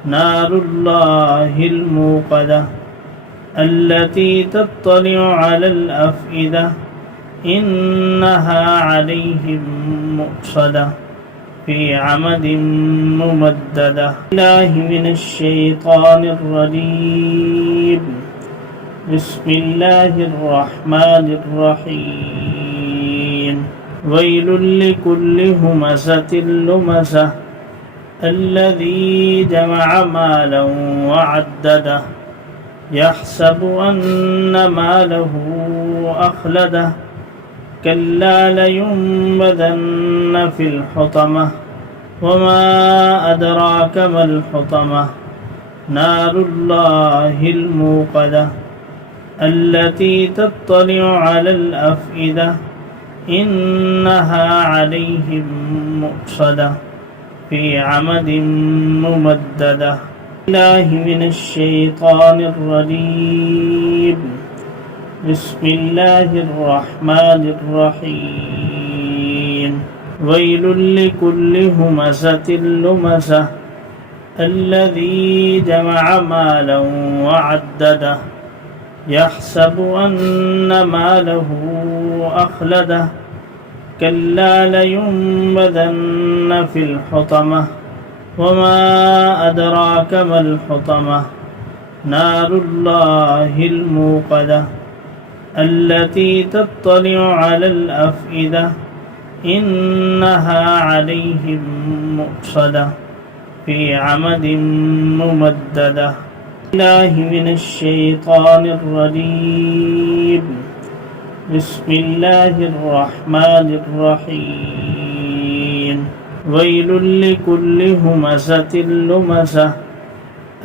نار الله الموقدة التي تطلع على الأفئدة إنها عليهم مؤصدة في عمد ممددة. الله من الشيطان الرجيم. بسم الله الرحمن الرحيم. ويل لكل همزة لمزة الذي جمع مالا وعدده يحسب أن ماله أخلده كلا لينبذن في الحطمة وما أدراك ما الحطمة نار الله الموقدة التي تطلع على الأفئدة إنها عليهم مؤصدة في عمد ممددة. الله من الشيطان الرجيم. بسم الله الرحمن الرحيم. ويل لكل همزة لمزة الذي جمع مالا وعدده يحسب أن ماله أخلده كلا لينبذن في الحطمة وما أدراك ما الحطمة نار الله الموقدة التي تطلع على الأفئدة إنها عليهم مؤصدة في عمد ممددة. الله من الشيطان الرجيم. بسم الله الرحمن الرحيم. ويل لكل همزة لمزة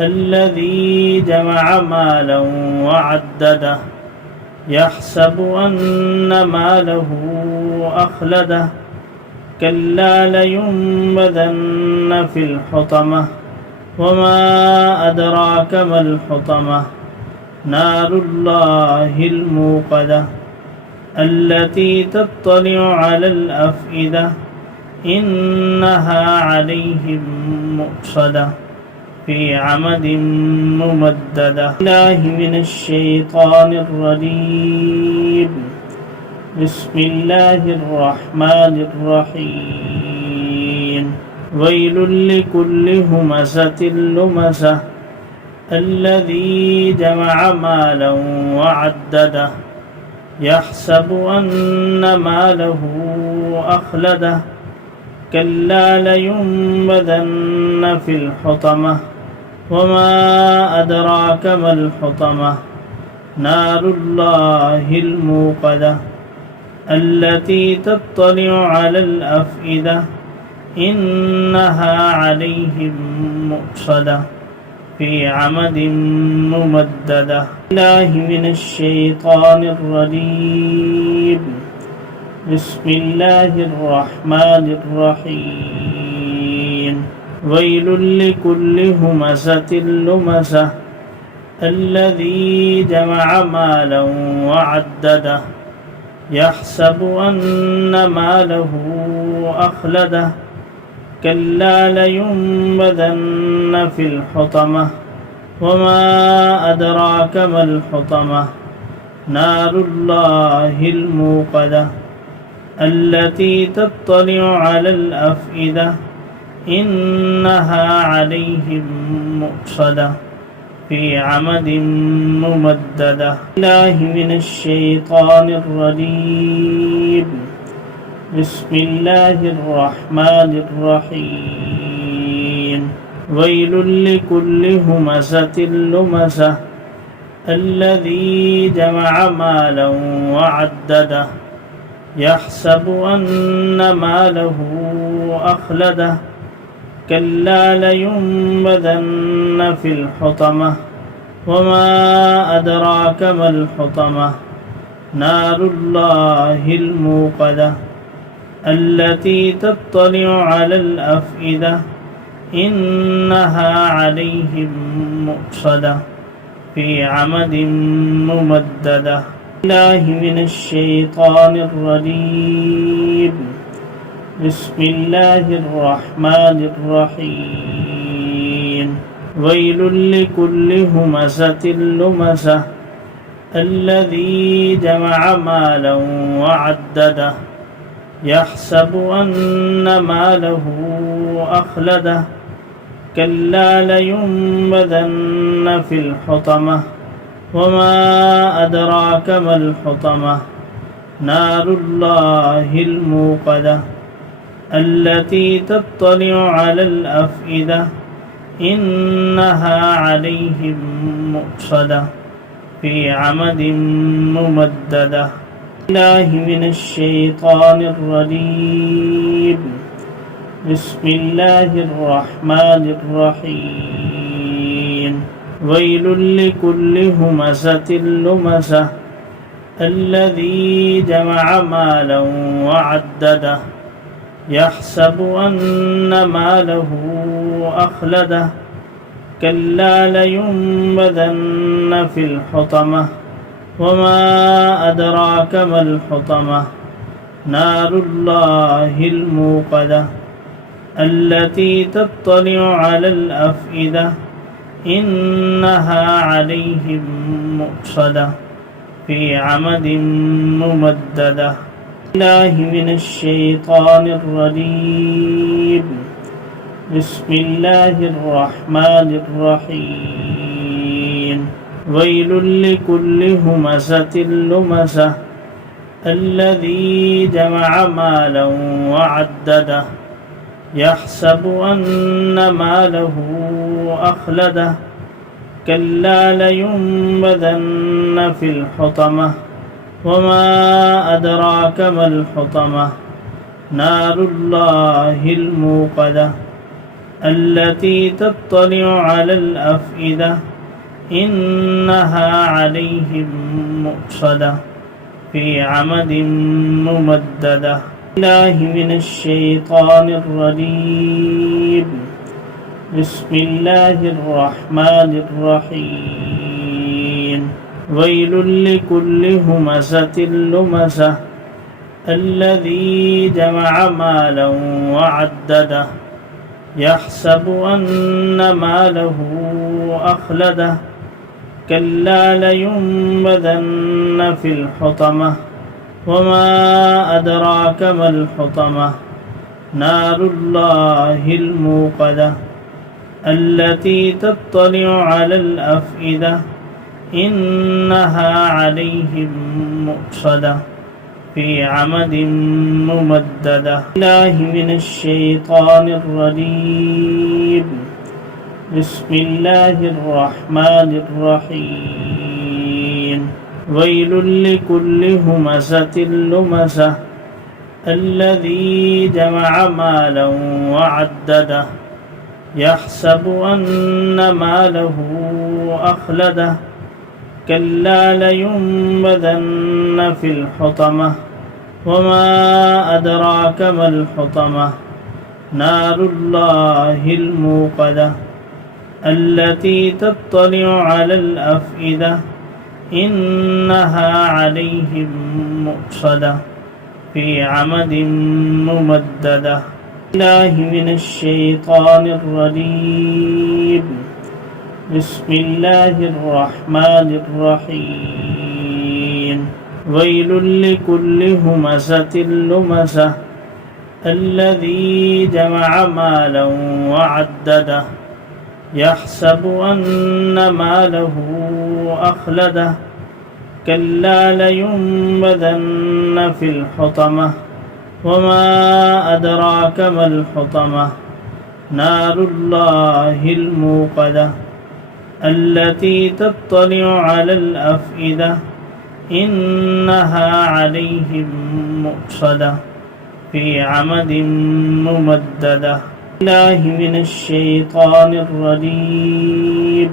الذي جمع مالا وعدده يحسب أن ماله أخلده كلا لينبذن في الحطمة وما أدراك ما الحطمة نار الله الموقدة التي تطلع على الأفئدة إنها عليهم مؤصدة في عمد ممددة. الله من الشيطان الرجيم. بسم الله الرحمن الرحيم. ويل لكل همزة لمزة الذي جمع مالا وعدده يحسب أن ماله أخلده كلا لينبذن في الحطمة وما أدراك ما الحطمة نار الله الموقدة التي تطلع على الأفئدة إنها عليهم مؤصدة في عمد ممددة الله من الشيطان الرجيم بسم الله الرحمن الرحيم ويل لكل همزة لمزة الذي جمع مالا وعدده يحسب أن ماله أخلده كلا لينبذن في الحطمة وما أدراك ما الحطمة نار الله الموقدة التي تطلع على الأفئدة إنها عليهم مؤصدة في عمد ممددة الله من الشيطان الرجيم بسم الله الرحمن الرحيم ويل لكل همزة لمزة الذي جمع مالا وعدده يحسب أن ماله أخلده كلا لينبذن في الحطمة وما أدراك ما الحطمة نار الله الموقدة التي تطلع على الأفئدة إنها عليهم مؤصدة في عمد ممددة الله من الشيطان الرجيم بسم الله الرحمن الرحيم ويل لكل همزة لمزة الذي جمع مالا وعدده يحسب أن ماله أخلده كلا لينبذن في الحطمة وما أدراك ما الحطمة نار الله الموقدة التي تطلع على الأفئدة إنها عليهم مؤصدة في عمد ممددة الله من الشيطان الرجيم بسم الله الرحمن الرحيم ويل لكل همزة لمزة الذي جمع مالا وعدده يحسب أن ماله أخلده كلا لينبذن في الحطمة وما أدراك ما الحطمة نار الله الموقدة التي تطلع على الأفئدة إنها عليهم مؤصدة في عمد ممددة الله من الشيطان الرجيم بسم الله الرحمن الرحيم ويل لكل همزة لمزة الذي جمع مالا وعدده يحسب أن ماله أخلده كلا لينبذن في الحطمة وما أدراك ما الحطمة نار الله الموقدة التي تطلع على الأفئدة إنها عليهم مؤصدة في عمد ممددة الله من الشيطان الرجيم بسم الله الرحمن الرحيم ويل لكل همزة لمزة الذي جمع مالا وعدده يحسب أن ماله أخلده كلا لينبذن في الحطمة وما أدراك ما الحطمة نار الله الموقدة التي تطلع على الأفئدة إنها عليهم مؤصدة في عمد ممددة. الله من الشيطان الرجيم. بسم الله الرحمن الرحيم. ويل لكل همزة لمزة الذي جمع مالا وعدده يحسب أن ماله أخلده كلا لينبذن في الحطمة وما أدراك ما الحطمة نار الله الموقدة التي تطلع على الأفئدة إنها عليهم مؤصدة في عمد ممددة. الله من الشيطان الرجيم. بسم الله الرحمن الرحيم. ويل لكل همزة لمزة الذي جمع مالا وعدده يحسب أن ماله أخلده كلا لينبذن في الحطمة وما أدراك ما الحطمة نار الله الموقدة التي تطلع على الأفئدة إنها عليهم مؤصدة في عمد ممددة. الله من الشيطان الرجيم.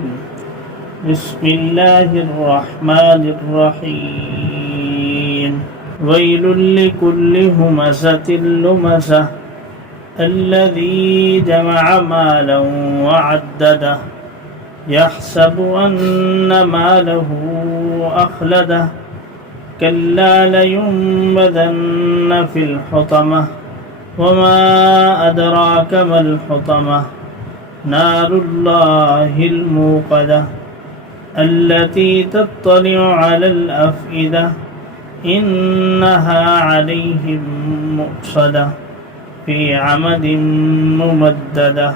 بسم الله الرحمن الرحيم. ويل لكل همزة لمزة الذي جمع مالا وعدده يحسب أن ماله أخلده كلا لينبذن في الحطمة وما أدراك ما الحطمة نار الله الموقدة التي تطلع على الأفئدة إنها عليهم مؤصدة في عمد ممددة.